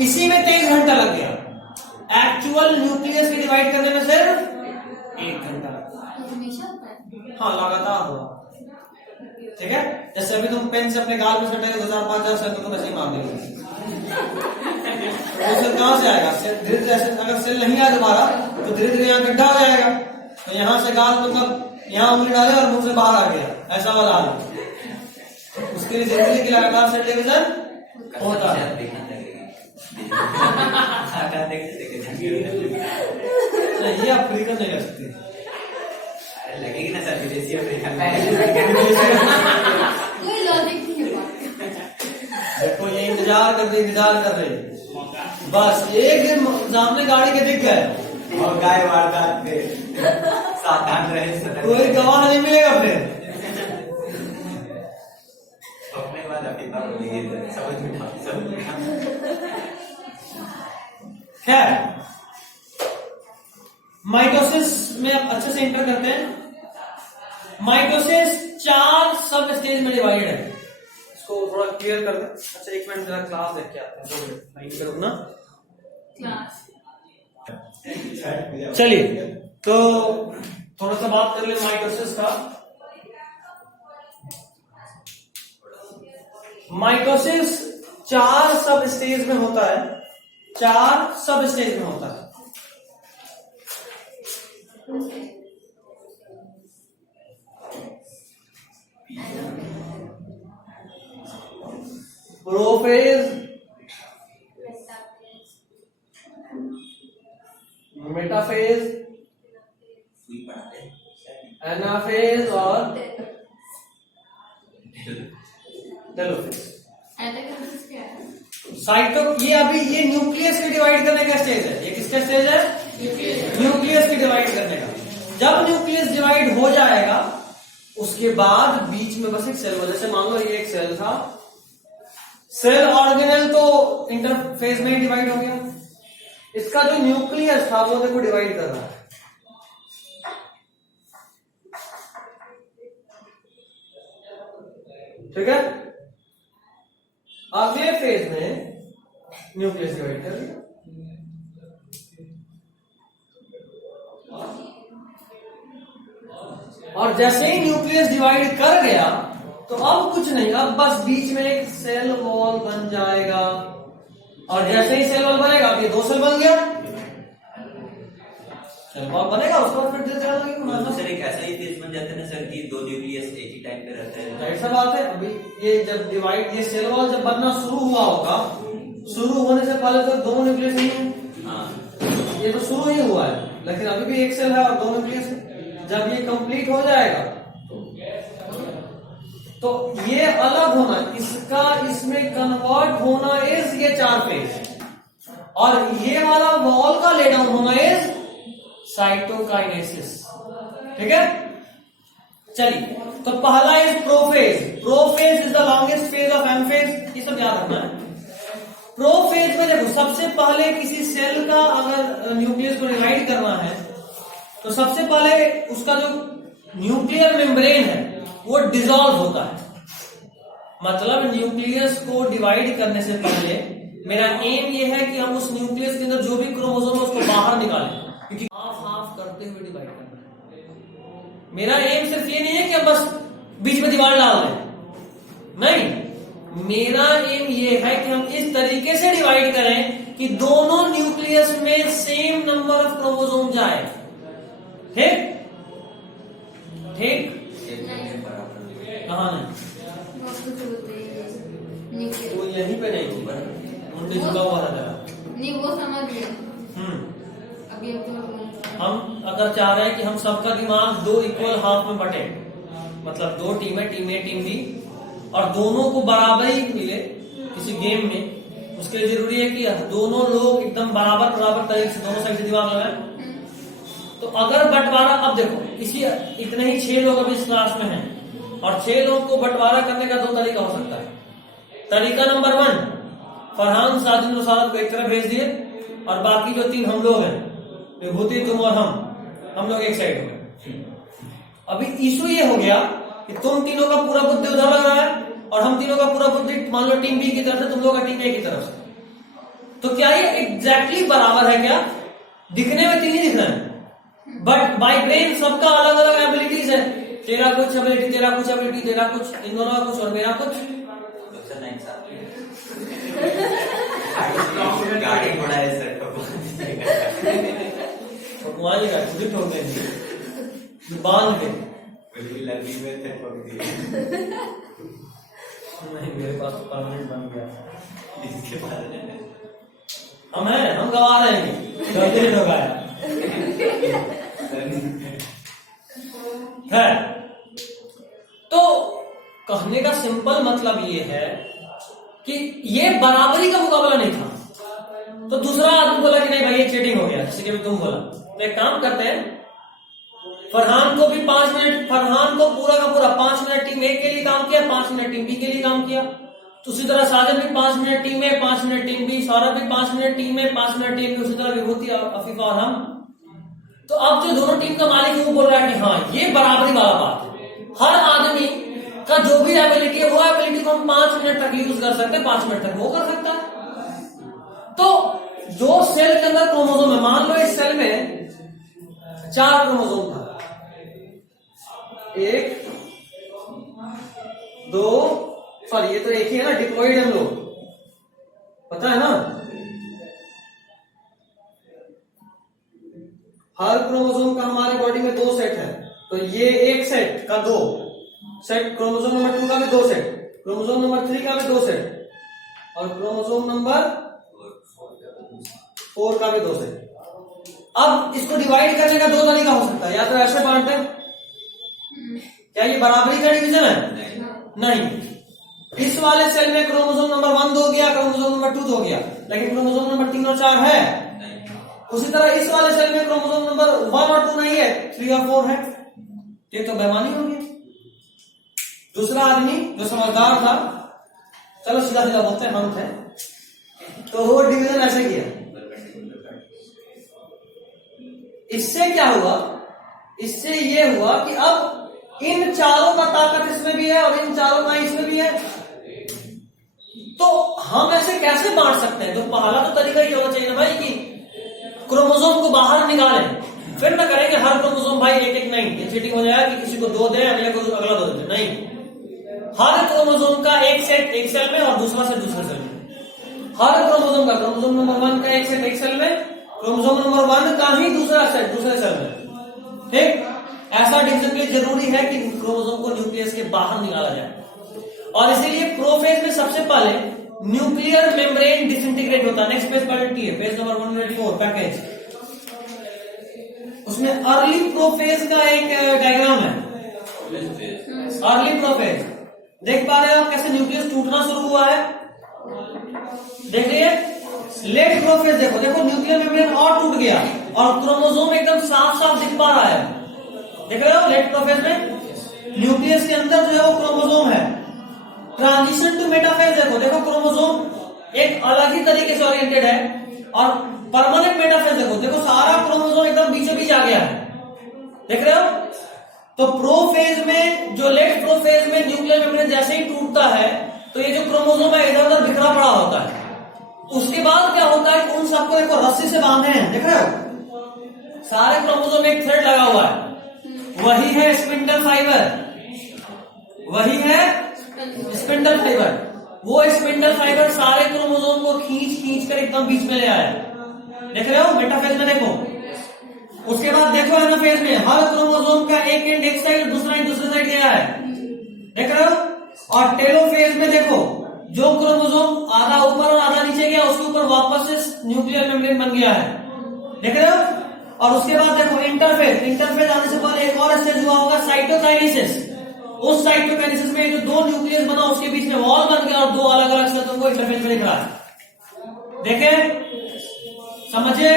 इसी में 23 घंटा लग गया। एक्चुअल न्यूक्लियस की डिवाइड करने में सिर्फ 1 घंटा लगा। हाँ लगातार हुआ। ठीक है, जैसे अभी तुम पेन से अपने गाल में सटाए 2005 सेल तो तुम ऐसे ही मार देंगे, सेल कहां से आएगा? धीरे धीरे अगर सेल नहीं आया दोबारा तो धीरे धीरे यहाँ गड्ढा हो जाएगा। तो यहाँ से गाल मतलब यहाँ उंगली डाले और मुंह से बाहर आ गया, ऐसा वाला हाल। उसके लिए जिंदगी की लगातार सेल डिवीजन होता है। ये आप फ्रीडम नहीं कर सकते, लगेगी ना सर विदेशी अफ्रीकन कोई लॉजिक नहीं है। देखो ये इंतजार कर रहे बस एक दिन सामने गाड़ी के दिख गए और गाय वारदात पे काट रहे हैं कोई गवाह नहीं मिलेगा फिर। अपने बाद अभी समझ में खैर, माइटोसिस में अब अच्छे से एंटर करते हैं। माइटोसिस 4 सब स्टेज में डिवाइड है। इसको थोड़ा क्लियर कर दें। अच्छा, एक मिनट जरा क्लास देख के आते हैं, 2 मिनट लाइन पे रुकना। क्लास चलिए, तो थोड़ा सा बात कर ले माइटोसिस का। माइटोसिस 4 सब स्टेज में होता है। 4 सब स्टेज में होता है। प्रोफेज, मेटाफेज, एनाफेज और टेलोफेज। एनाफेज क्या है? साइटो ये अभी ये न्यूक्लियस की डिवाइड करने का स्टेज है। ये किसका स्टेज है? न्यूक्लियस की डिवाइड करने का। जब न्यूक्लियस डिवाइड हो जाएगा उसके बाद बीच में बस एक सेल हो। जैसे मान लो ये एक सेल था, सेल ऑर्गेनेल तो इंटरफेज में ही डिवाइड हो गया। इसका जो न्यूक्लियस था वो देखो डिवाइड कर रहा है। ठीक है, अगले फेज में न्यूक्लियस डिवाइड कर दिया। और जैसे ही न्यूक्लियस डिवाइड कर गया तो अब कुछ नहीं, अब बस बीच में एक सेल वॉल बन जाएगा। और जैसे ही सेल वॉल बनेगा, अब ये 2 सेल बन गया, सेल वॉल बनेगा, उसके बाद फिर सर एक ऐसा ही फेज बन जाता है ना सर कि 2 न्यूक्लियस एक ही टाइम पे रहते हैं। ऐसा बात है। अभी ये जब डिवाइड, ये सेल वॉल जब बनना शुरू हुआ होगा, शुरू होने से पहले तो 2 न्यूक्लियस नहीं है। हाँ, ये तो शुरू ही हुआ है, लेकिन अभी भी एक सेल है और 2 न्यूक्लियस है। जब ये कंप्लीट हो जाएगा तो ये अलग होना, इसका इसमें कन्वर्ट होना इज ये 4 फेज, और ये वाला वॉल का ले डाउन होना इज साइटोकाइनेसिस। ठीक है, चलिए, तो पहला is prophase. Prophase is the longest phase of M phase. ये सब याद रखना है। प्रोफेज में देखो, सबसे पहले किसी सेल का अगर न्यूक्लियस को डिवाइड करना है तो सबसे पहले उसका जो न्यूक्लियर मेम्ब्रेन है वो डिसॉल्व होता है। मतलब न्यूक्लियस को डिवाइड करने से पहले मेरा एम ये है कि हम उस न्यूक्लियस के अंदर जो भी क्रोमोसोम है उसको बाहर निकालें, क्योंकि हाफ हाफ करते हुए डिवाइड करना है। मेरा एम सिर्फ ये नहीं है कि हम बस बीच में दीवार डाल दें, नहीं, मेरा एम ये है कि हम इस तरीके से डिवाइड करें कि दोनों न्यूक्लियस में सेम नंबर ऑफ क्रोमोसोम जाए। ठीक ठीक, कहा नहीं, वो यहीं पे नहीं, मुंडी झुका हुआ था जरा। नहीं, वो समझ गया। अभी हम अगर चाह रहे हैं कि हम सबका दिमाग 2 इक्वल हाफ में बटे, मतलब 2 टीमें, टीम ए टीम बी, और दोनों को बराबरी मिले किसी गेम में, उसके लिए जरूरी है कि दोनों लोग एकदम बराबर बराबर तरीके से दोनों साइड से दिमाग लगाएं। तो अगर बंटवारा, अब देखो इसी इतने ही 6 लोग अभी इस क्लास में हैं, और 6 लोगों को बंटवारा करने का 2 तरीका हो सकता है। तरीका नंबर 1, फरहान, साजिद और सारद को एक तरफ भेज दिए, और बाकी जो 3 हम लोग हैं, विभूति, तुम और हम लोग एक साइड हो। अभी इशू ये हो गया कि तुम तीनों का पूरा बुद्धि उधर लग रहा है, और हम तीनों का पूरा बुद्धि मान लो टीम बी की तरफ से, तुम लोग का टीम ए की तरफ से। तो क्या ये एग्जैक्टली बराबर है? क्या दिखने में 3 ही दिख रहे हैं, बट बाय ब्रेन सबका अलग अलग एबिलिटीज है। तेरा कुछ एबिलिटी, तेरा कुछ एबिलिटी, तेरा कुछ, इन दोनों का कुछ और मेरा कुछ। गाड़ी घोड़ा है सर, भगवान का खुद ठोक देंगे बांध के। लगी में थे ठोक दिए। नहीं, मेरे पास तो परमानेंट बन गया। इसके बाद हम गवा रहे हैं, गलती ठोकाया है। तो कहने का सिंपल मतलब ये है कि ये बराबरी का मुकाबला नहीं था। तो दूसरा आदमी बोला कि नहीं भाई ये चीटिंग हो गया, जैसे कि तुम बोला। तो एक काम करते हैं, फरहान को भी 5 मिनट, फरहान को पूरा का पूरा 5 मिनट टीम ए के लिए काम किया, 5 मिनट टीम बी के लिए काम किया। तो उसी तरह साजिद भी 5 मिनट टीम ए, 5 मिनट टीम बी, सौरभ भी 5 मिनट टीम ए, 5 मिनट टीम बी, उसी तरह विभूति, अफीफा और हम। तो अब जो दोनों टीम का मालिक है वो बोल रहा है कि हाँ ये बराबरी वाला बात है, हर आदमी का जो भी एबिलिटी है वो एबिलिटी को हम 5 मिनट तक यूज कर सकते हैं, 5 मिनट तक वो कर सकता है। तो जो सेल के अंदर क्रोमोसोम है, मान लो इस सेल में 4 क्रोमोसोम था, 1 2, सॉरी ये तो एक ही है ना, डिप्लॉइड हम लोग, पता है ना। हर क्रोमोसोम का हमारे बॉडी में 2 सेट है, तो ये एक सेट का 2 सेट, क्रोमोसोम नंबर 2 का भी 2 सेट, क्रोमोसोम नंबर 3 का भी 2 सेट, और क्रोमोसोम नंबर 4 का भी 2 सेट। अब इसको डिवाइड करने का 2 तरीका हो सकता है, या तो ऐसे बांटते हैं, क्या ये बराबरी का डिवीजन है? नहीं। इस वाले सेल में क्रोमोसोम नंबर 1 दो गया, क्रोमोसोम नंबर 2 दो गया, लेकिन क्रोमोसोम नंबर 3 और 4 है। उसी तरह इस वाले सेल में क्रोमोसोम नंबर 1 और 2 नहीं है, 3 और 4 है। ये तो बेईमानी होगी। दूसरा आदमी जो समझदार था, चलो सीधा सीधा बोलते हैं, हम थे, तो वो डिवीजन ऐसे किया। इससे क्या हुआ? इससे ये हुआ कि अब इन चारों का ताकत इसमें भी है और इन चारों का इसमें भी है, तो हम ऐसे कैसे बांट सकते हैं? तो पहला तो तरीका ये होना चाहिए ना भाई कि क्रोमोसोम को बाहर निकालें, फिर ना करेंगे हर क्रोमोसोम भाई एक एक, नहीं, ये चीटिंग हो जाएगा कि किसी को 2 दे, अगले को अगला 2 दे, नहीं। हर क्रोमोसोम का एक सेट एक सेल में और दूसरा सेट दूसरे सेल में। हर क्रोमोसोम का, क्रोमोसोम नंबर 1 का एक सेट एक सेल में, क्रोमोसोम नंबर 1 का ही दूसरा सेट दूसरे सेल में। ठीक, ऐसा डिवीजन के लिए जरूरी है कि क्रोमोसोम को न्यूक्लियस के बाहर निकाला जाए, और इसीलिए प्रोफेज में सबसे पहले न्यूक्लियर मेम्ब्रेन डिसइंटीग्रेट होता है। नेक्स्ट पेज पलटिए, पेज नंबर 104 पैकेज, उसमें अर्ली प्रोफेज का एक डायग्राम है। अर्ली प्रोफेज देख पा रहे हैं आप कैसे न्यूक्लियस टूटना शुरू हुआ है, देख रही है। लेट प्रोफेज देखो, देखो न्यूक्लियर मेम्ब्रेन और टूट गया और क्रोमोसोम एकदम साफ साफ दिख पा रहा है, देख रहे हो। लेट प्रोफेज में न्यूक्लियस के अंदर जो है वो क्रोमोसोम है। ट्रांजिशन टू मेटाफेज देखो, देखो क्रोमोसोम एक अलग ही तरीके से ओरिएंटेड है, और परमानेंट मेटाफेज देखो, देखो सारा क्रोमोसोम एकदम बीचों बीच आ गया है, देख रहे हो। तो प्रोफेज में, जो लेट प्रोफेज में न्यूक्लियर मेम्ब्रेन जैसे ही टूटता है तो ये जो क्रोमोसोम है इधर उधर बिखरा पड़ा होता है। उसके बाद क्या होता है, उन सबको देखो रस्सी से बांधे हैं, देख रहे हो, सारे क्रोमोसोम एक थ्रेड लगा हुआ है, वही है स्पिंडल फाइबर, वही है स्पिंडल फाइबर। वो स्पिंडल फाइबर सारे क्रोमोसोम को खींच खींच कर एकदम बीच में ले आया, देख रहे हो। मेटाफेज में देखो, उसके बाद देखो एनाफेज में हर क्रोमोसोम का एक एंड एक साइड, दूसरा एंड दूसरे साइड गया है, देख रहे हो। और टेलोफेज में देखो, जो क्रोमोसोम आधा ऊपर और आधा नीचे गया उसके ऊपर वापस से न्यूक्लियर मेम्ब्रेन बन गया है, देख रहे हो। और उसके बाद देखो इंटरफेज, इंटरफेज आने से पहले एक और स्टेज हुआ होगा, साइटोकाइनेसिस। उस साइटोकाइनेसिस में जो 2 न्यूक्लियस बना उसके बीच में वॉल बन गया और 2 अलग अलग सेल को इंटरफेज में दिख रहा है, देखे, समझे।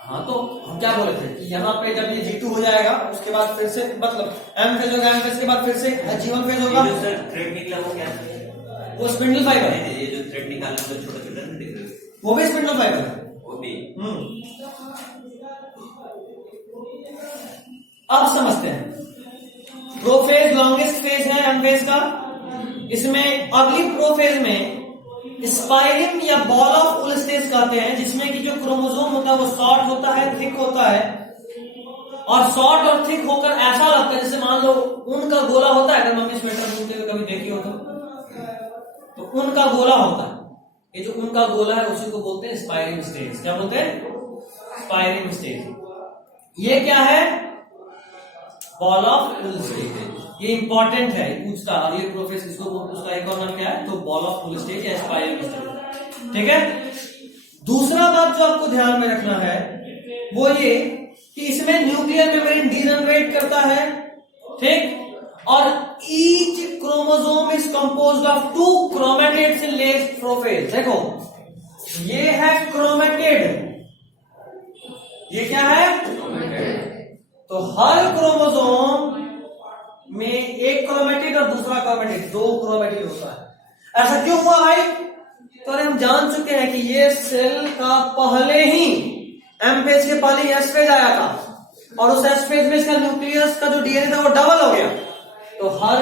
हाँ, तो हम क्या बोले थे कि यहाँ पे जब ये G2 हो जाएगा उसके बाद फिर से, मतलब M फेज होगा, M फेज के बाद फिर से G1 फेज होगा। थ्रेड निकला वो क्या है? वो स्पिंडल फाइबर है। ये जो थ्रेड निकाला वो छोटा छोटा नहीं दिख रहा, वो भी स्पिंडल फाइबर है, वो भी। अब समझते हैं। प्रोफेज लॉन्गेस्ट फेज है एम फेज का। इसमें अर्ली प्रोफेज में स्पाइरिम या बॉल ऑफ वुल स्टेज कहते हैं, जिसमें कि जो क्रोमोसोम होता है वो शॉर्ट होता है, थिक होता है, और शॉर्ट और थिक होकर ऐसा लगता है जैसे मान लो ऊन का गोला होता है, अगर मम्मी स्वेटर बुनते हुए कभी देखी हो तो ऊन का गोला होता है। ये जो ऊन का गोला है उसी को बोलते हैं स्पाइरिम स्टेज। क्या बोलते हैं? Spirem stage. ये क्या है? Ball of wool stage. ये इंपॉर्टेंट है, पूछता अर्ली प्रोफेज इसको, उसका एक और नाम क्या है? तो बॉल ऑफ वुल स्टेज या स्पाइरल स्टेज। ठीक है। दूसरा बात जो आपको ध्यान में रखना है वो ये कि इसमें न्यूक्लियर मेम्ब्रेन डीजनरेट करता है, ठीक, और each chromosome is composed of 2 chromatids in late prophase. देखो ये है क्रोमेटिड, ये क्या है? तो हर क्रोमोसोम में एक क्रोमेटिड और दूसरा क्रोमेटिड, दो क्रोमेटिड होता है। ऐसा क्यों हुआ भाई? तो अरे हम जान चुके हैं कि ये सेल का पहले ही एम फेज के पहले एस फेज आया था, और उस एस फेज में इसका न्यूक्लियस का जो डीएनए था वो डबल हो गया, तो हर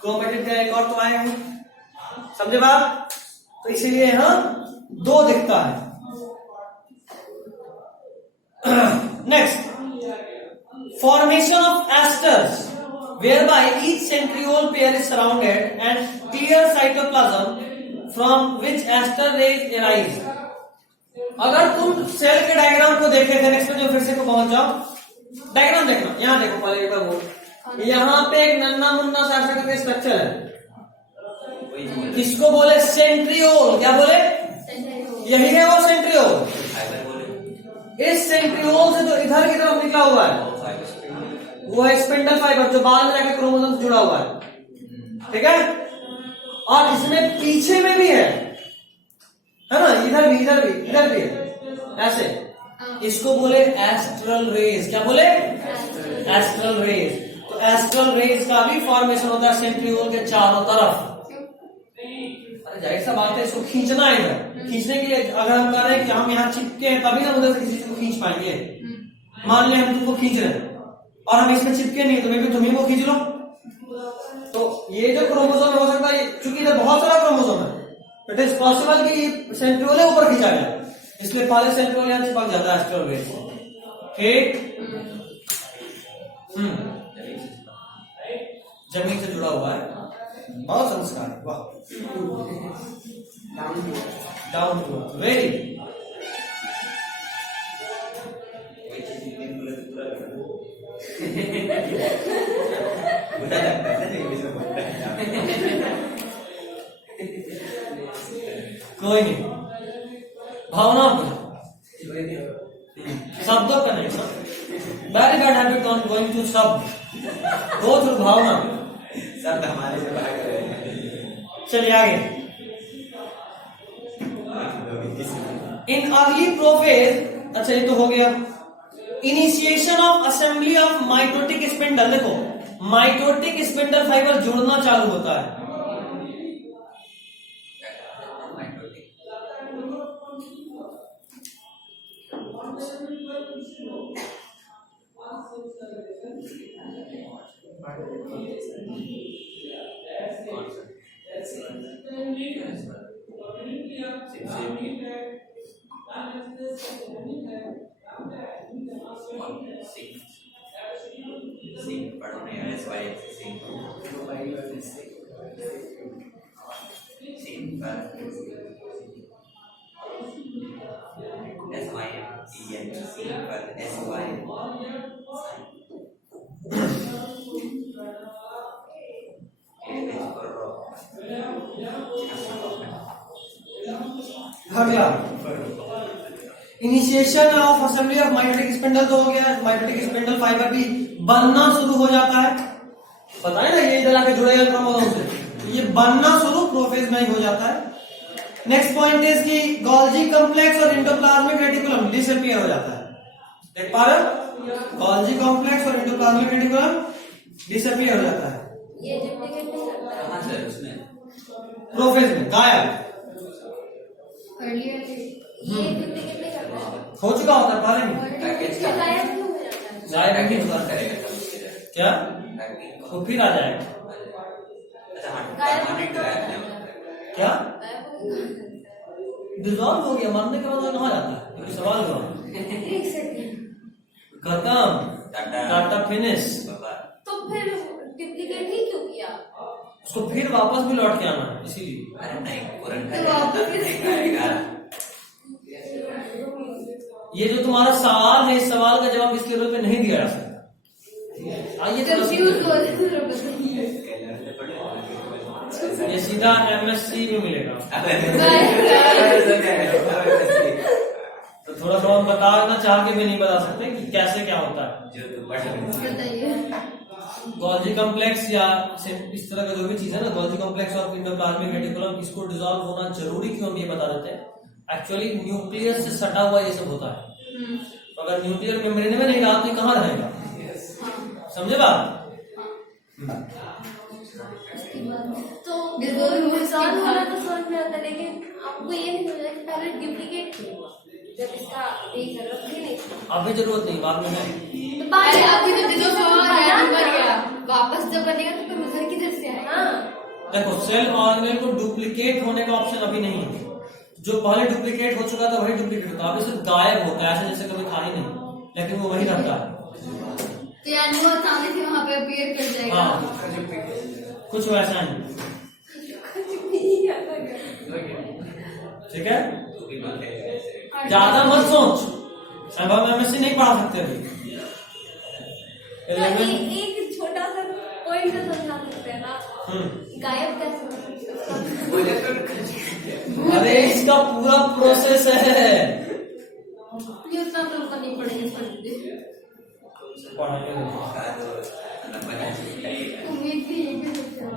क्रोमेटिड का एक और तो आएगा, समझे बात? तो इसीलिए यहां दो दिखता है। Next, formation of esters whereby each centriole pair is surrounded and clear cytoplasm from which ester rays arise। अगर तुम सेल के डायग्राम को देखे थे, नेक्स्ट जो फिर से को पहुंच जाओ, डायग्राम देखना, यहां देखो पहले का वो, यहां पे एक नन्ना मुन्ना सा ऐसा करके स्ट्रक्चर है, इसको बोले सेंट्रियोल। क्या बोले? यही है वो सेंट्रियोल। इस सेंट्रियोल से जो इधर की तरफ निकला हुआ है वो है स्पिंडल फाइबर, जो बाद में जाके क्रोमोसोम से जुड़ा हुआ है, ठीक है? और इसमें पीछे में भी है ना, इधर भी है, ऐसे। इसको बोले एस्ट्रल रेज। क्या बोले? Astral rays. तो एस्ट्रल रेज का भी फॉर्मेशन होता है सेंट्रियोल के चारों तरफ। अरे जाहिर सा बात है, इसको खींचना है इधर। खींचने के लिए अगर हम कह रहे हैं कि हम यहाँ चिपके हैं तभी हम उधर से किसी चीज को खींच पाएंगे। मान लें हम तुमको खींच रहे हैं और हम इसमें चिपके नहीं, तो मैं तुम्हें वो खींच लो। तो ये जो क्रोमोसोम हो सकता है, क्योंकि इधर बहुत सारा क्रोमोसोम है, इट इज पॉसिबल कि सेंट्रियोल ऊपर खींचा गया, इसलिए पहले सेंट्रियोल यहाँ चिपक जाता है एस्ट्रल रेज। ठीक, जमीन से जुड़ा हुआ है, बहुत संस्कार, वाह, डाउन टू अर्थ, वेरी। कोई नहीं, भावना शब्दों का नहीं, very bad habit on going to शब्द, गो थ्रू भावना। शब्द हमारे से भाग रहे हैं। चलिए आगे। इन अर्ली प्रोफेज, अच्छा ये तो हो गया। Initiation of assembly of mitotic spindle, देखो माइटोटिक स्पिंडल फाइबर जुड़ना चालू होता है। Initiation of assembly of mitotic spindle तो हो गया, माइटोटिक स्पिंडल फाइबर भी बनना शुरू हो जाता है। बताए ना, ये इधर आके जुड़ेगा क्रोमोसोम से, तो ये बनना शुरू प्रोफेज में ही हो जाता है। नेक्स्ट पॉइंट इज कि गोल्जी कॉम्प्लेक्स और एंडोप्लाज्मिक रेटिकुलम डिसअपीयर हो जाता है। देख पा रहे हो, गोल्जी कॉम्प्लेक्स और एंडोप्लाज्मिक रेटिकुलम डिसअपीयर हो जाता है। ये डुप्लीकेट नहीं करता है उसमें प्रोफेज में गायब, अर्लियर ये डुप्लीकेट नहीं करता है, हो चुका होता है पहले में, पैकेज का गायब क्यों हो जाता है? गायब नहीं होता करेगा तब उसके लिए। क्या, पैकेज तो फिर आ जाएगा। अच्छा हाँ, गायब परमानेंट गायब नहीं होता। क्या गायब हो गया। डिजॉल्व हो गया, मरने के बाद कहाँ जाता है? ये सवाल हुआ, एक सेकंड, खत्म, टाटा फिनिश। तो फिर डुप्लीकेट ही क्यों किया? उसको फिर वापस भी लौट के आना है, इसीलिए। अरे नहीं, पूर्ण तो वापस नहीं आएगा। ये जो तुम्हारा सवाल है, इस सवाल का जवाब इसके रूप में नहीं दिया जा सकता। आइए कंफ्यूज हो रहे ये सीधा एमएससी में मिलेगा। तो थोड़ा सा हम बताना चाह के भी नहीं बता सकते कि कैसे क्या होता है। जो तो बढ़ बताइए। गोल्जी कॉम्प्लेक्स या इस तरह का जो भी चीज है ना, गोल्जी कॉम्प्लेक्स और एंडोप्लाज्मिक रेटिकुलम, इसको डिसॉल्व होना जरूरी क्यों, हम ये बता देते हैं। एक्चुअली न्यूक्लियस से सटा हुआ ये सब होता है, तो अगर न्यूक्लियर मेम्ब्रेन में नहीं रहा तो कहाँ रहेगा? समझे बात? तो नुकसान होना तो समझ में आता है, लेकिन आपको ये नहीं समझा कि पहले डुप्लीकेट क्यों हुआ जब इसका अभी जरूरत ही नहीं थी। अभी जरूरत नहीं, बाद में मैं तो अरे अभी तो जो डिलीट बयान बन करो। गया, वापस जब बनेगा तो फिर उधर किधर से आएगा? हाँ देखो सेल ऑर्गेनेल को डुप्लीकेट होने का ऑप्शन अभी नहीं है। जो पहले डुप्लीकेट हो चुका था वही डुप्लीकेट होता है, अभी सिर्फ गायब होता है, ऐसे जैसे कभी था ही नहीं, लेकिन वो वही रहता है। तो यानी वो सामने से वहाँ पे अपीयर कर जाएगा। हाँ कुछ वैसा नहीं, ठीक है। ज्यादा मत सोच, संभव में से नहीं पढ़ा सकते अभी। तो एक छोटा सा पॉइंट तो समझा सकते हैं ना, गायब कैसे हो सकता है? अरे इसका पूरा प्रोसेस है। ये उतना तो हमको नहीं पड़ेगा समझते। उम्मीद थी ये भी सकते हो।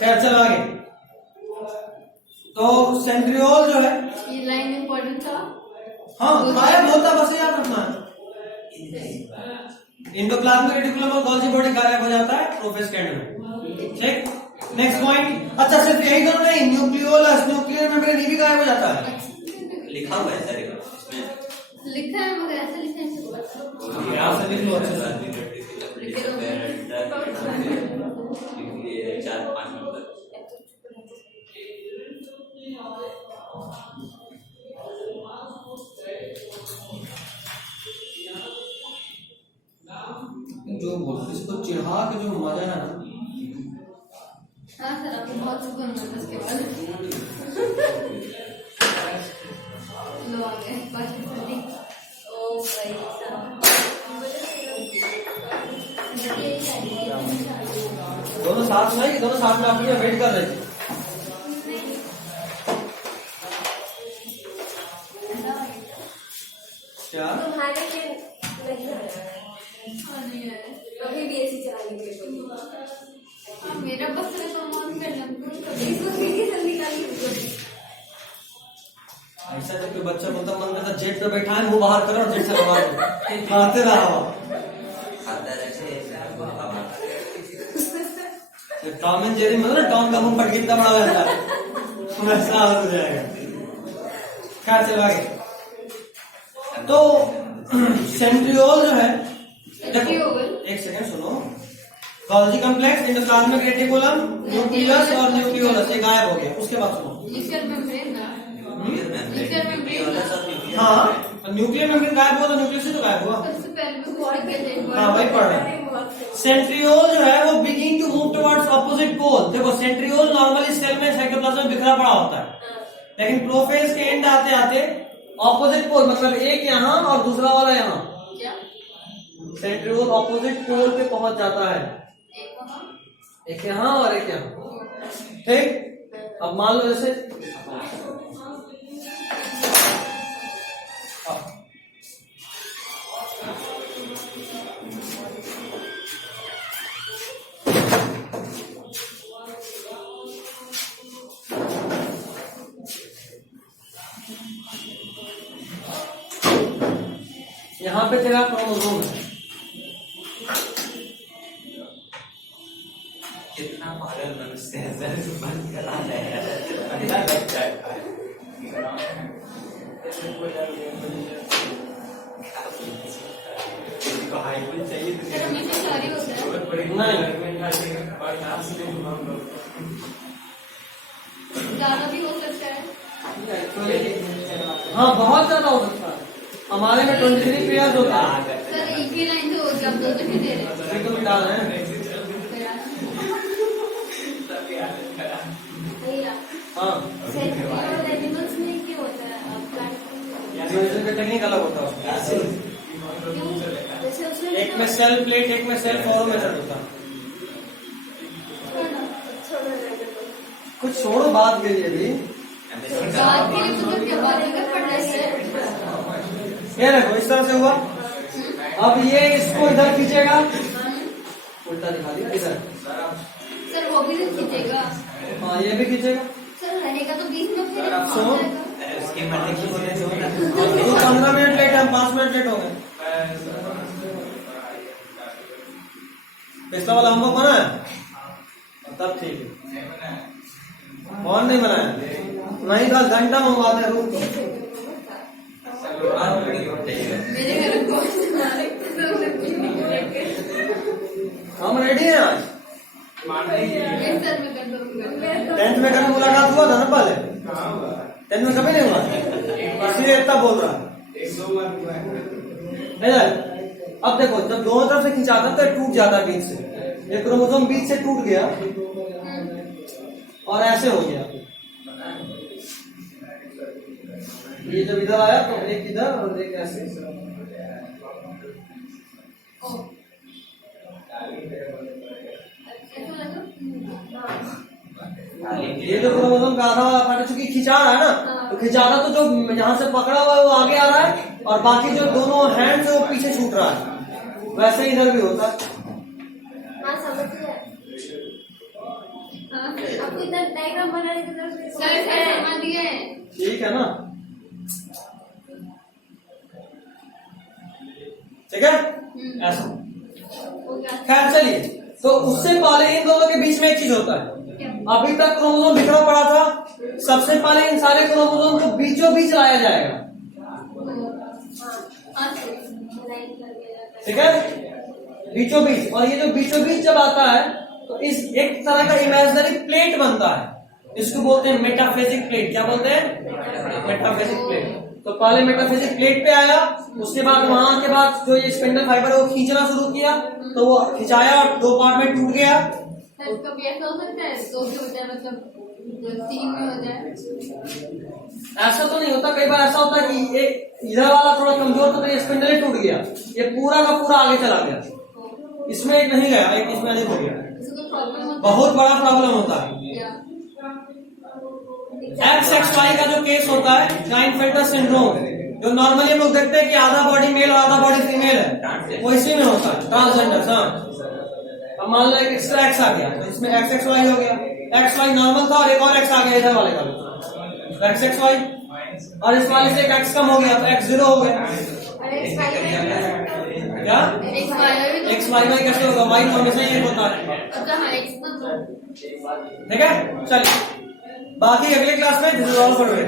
खैर चलो आगे। तो सेंट्रियोल जो है, ये लाइन इम्पोर्टेंट था। हाँ गायब होता, बस याद रखना है। इंडोप्लाज्मिक रेटिकुलम और गोल्गी बॉडी गायब हो जाता है प्रोफेज के एंड में, ठीक। नेक्स्ट पॉइंट, अच्छा सिर्फ यही दोनों नहीं, न्यूक्लियोलस, न्यूक्लियर मेम्ब्रेन भी गायब हो जाता है। लिखा हुआ है सर इसमें, लिखा है मगर ऐसा लिखा है यहाँ से लिख लो अच्छे से। 4-5 नंबर। जो इसको चिढ़ा के जो मजा है ना, हाँ सर आपको बहुत सुकून मिलता है इसके बाद। लो आ गए बाकी जल्दी। ओ भाई साहब, दोनों साथ में, दोनों साथ में अपने वेट कर रहे थे। क्या तुम्हारे लिए नहीं आ रहा है, हाँ नहीं है। अभी भी ऐसी चलाने के लिए हाँ मेरा बस है तो मन करना इसको खिड़की से निकालिए। ऐसा जब कोई बच्चा बोलता मन करता जेट पे बैठा है, मुंह बाहर करो और जेट से बाहर करो, खाते रहो। टॉम एंड जेरी मतलब टॉम का मुंह फट कितना बड़ा हो जाता है, वैसा हो जाएगा। क्या चलो आगे। तो सेंट्रियोल जो है, देखो एक सेकंड सुनो, Golgi complex, endoplasmic reticulum, nucleus और न्यूक्लियोलस, ये गायब हो गया। उसके बाद सुनो, न्यूक्लियर मेम्ब्रेन ना, न्यूक्लियर मेम्ब्रेन ना। हाँ न्यूक्लियर मेम्ब्रेन गायब हुआ तो न्यूक्लियस से तो गायब हुआ। सबसे पहले मैं बॉडी के लिए हाँ वही पढ़ रहे हैं। सेंट्रियोल जो है वो begin to move towards opposite pole. देखो सेंट्रियोल नॉर्मली सेल में साइटोप्लाज्म में बिखरा पड़ा होता है, लेकिन प्रोफेज के एंड आते आते ऑपोजिट पोल, मतलब एक यहाँ और दूसरा वाला यहाँ, क्या सेंट्रियोल ऑपोजिट पोल पे पहुंच जाता है, एक वहाँ एक यहाँ और एक यहाँ, ठीक। अब मान लो जैसे यहाँ पे तेरा क्रोमोसोम है, कितना पागल मनुष्य है सर, जो बंद करा रहे हैं। हाइपोल चाहिए तो सर हमेशा सारी होता है, ज्यादा भी हो सकता है। हाँ बहुत ज्यादा हो सकता है। हमारे में 23 पेयर्स होता है। सर एक ही लाइन तो हो गया, आप दो दे रहे हैं। ये तो मिटा रहे हैं। हाँ एनिमल्स में क्या होता है, प्लांट टेक्निक अलग होता है उसमें। जैसे उसमें एक में सेल प्लेट, एक में सेल फॉर्मेशन होता है। कुछ छोड़ो बात के लिए भी, बात के लिए तो क्या बात है, पढ़ रहे हैं। ये देखो इस तरह से हुआ। अब ये इसको इधर खींचेगा, उल्टा दिखा दिया इधर। सर वो भी तो खींचेगा। हाँ ये भी खींचेगा। सर रहेगा तो 20 मिनट फिर सुनो, उसकी मर्जी की होने दो ना। तो 15 मिनट लेट, हम 5 मिनट लेट हो गए। पिछला वाला होमवर्क बना है? तब ठीक है। कौन नहीं बनाया? नहीं 10 घंटा मंगवाते हैं रूम को। मेरे घर में कौन बना रहे हैं? हम रेडी हैं आज। एक सर में कर दूंगा। 10th में कभी मुलाकात हुआ था ना पहले? 10th में कभी नहीं हुआ, इसलिए इतना बोल रहा है। अब देखो, जब दोनों तरफ से खिंचाता है तो ये टूट जाता है बीच से। ये क्रोमोसोम बीच से टूट गया और ऐसे हो गया। ये जब इधर आया तो एक इधर और एक ऐसे। ये जो क्रोमोसोम का आधा वाला पार्ट चूंकि खिंचा रहा है ना, तो खिंचा रहा तो जो यहाँ से पकड़ा हुआ है वो आगे आ रहा है और बाकी जो दोनों हैंड है वो पीछे छूट रहा है। वैसे इधर भी होता है। हाँ समझ गया। आपको इतना डायग्राम बनाने की जरूरत नहीं। सर समझ दिए। ठीक है ना? ठीक है, ऐसा। खैर चलिए, तो उससे पहले इन दोनों के बीच में एक चीज होता है। अभी तक क्रोमोसोम बिखरा पड़ा था, सबसे पहले इन सारे क्रोमोसोम को बीचों बीच लाया जाएगा। ठीक है, बीचों बीच। और ये जो बीचों बीच जब आता है तो इस एक तरह का इमेजिनरी प्लेट बनता है, इसको बोलते हैं मेटाफिजिक प्लेट। क्या बोलते हैं? Metaphysic plate. तो पहले मेटाफिजिक प्लेट पे आया, उसके बाद वहां के बाद जो ये स्पिंडल फाइबर है वो खींचना शुरू किया, तो वो खिंचाया और 2 पार्ट में टूट गया। कभी ऐसा हो सकता है 2 भी हो जाए, मतलब 3 में हो जाए? ऐसा तो नहीं होता, कई बार ऐसा होता है कि एक इधर वाला थोड़ा कमजोर था तो ये स्पिंडल ही टूट गया, ये पूरा का पूरा आगे चला गया। इसमें एक नहीं गया, एक इसमें अधिक हो गया। बहुत बड़ा प्रॉब्लम होता है। XXY का जो केस होता है, क्लाइनफेल्टर सिंड्रोम, जो नॉर्मली हम लोग देखते हैं कि आधा बॉडी मेल और आधा बॉडी फीमेल है, वो इसी में होता है, ट्रांसजेंडर। हाँ, अब मान लो एक एक्स्ट्रा एक्स आ गया तो इसमें XXY हो गया। XY नॉर्मल था और एक और एक्स आ गया इधर वाले का, तो XXY। और इस वाले से एक एक्स कम हो गया तो X0 हो गया। क्या XY कैसे होगा? Y तो हमेशा ये होता है। ठीक है, चलिए बाकी अगले क्लास में this is all for today.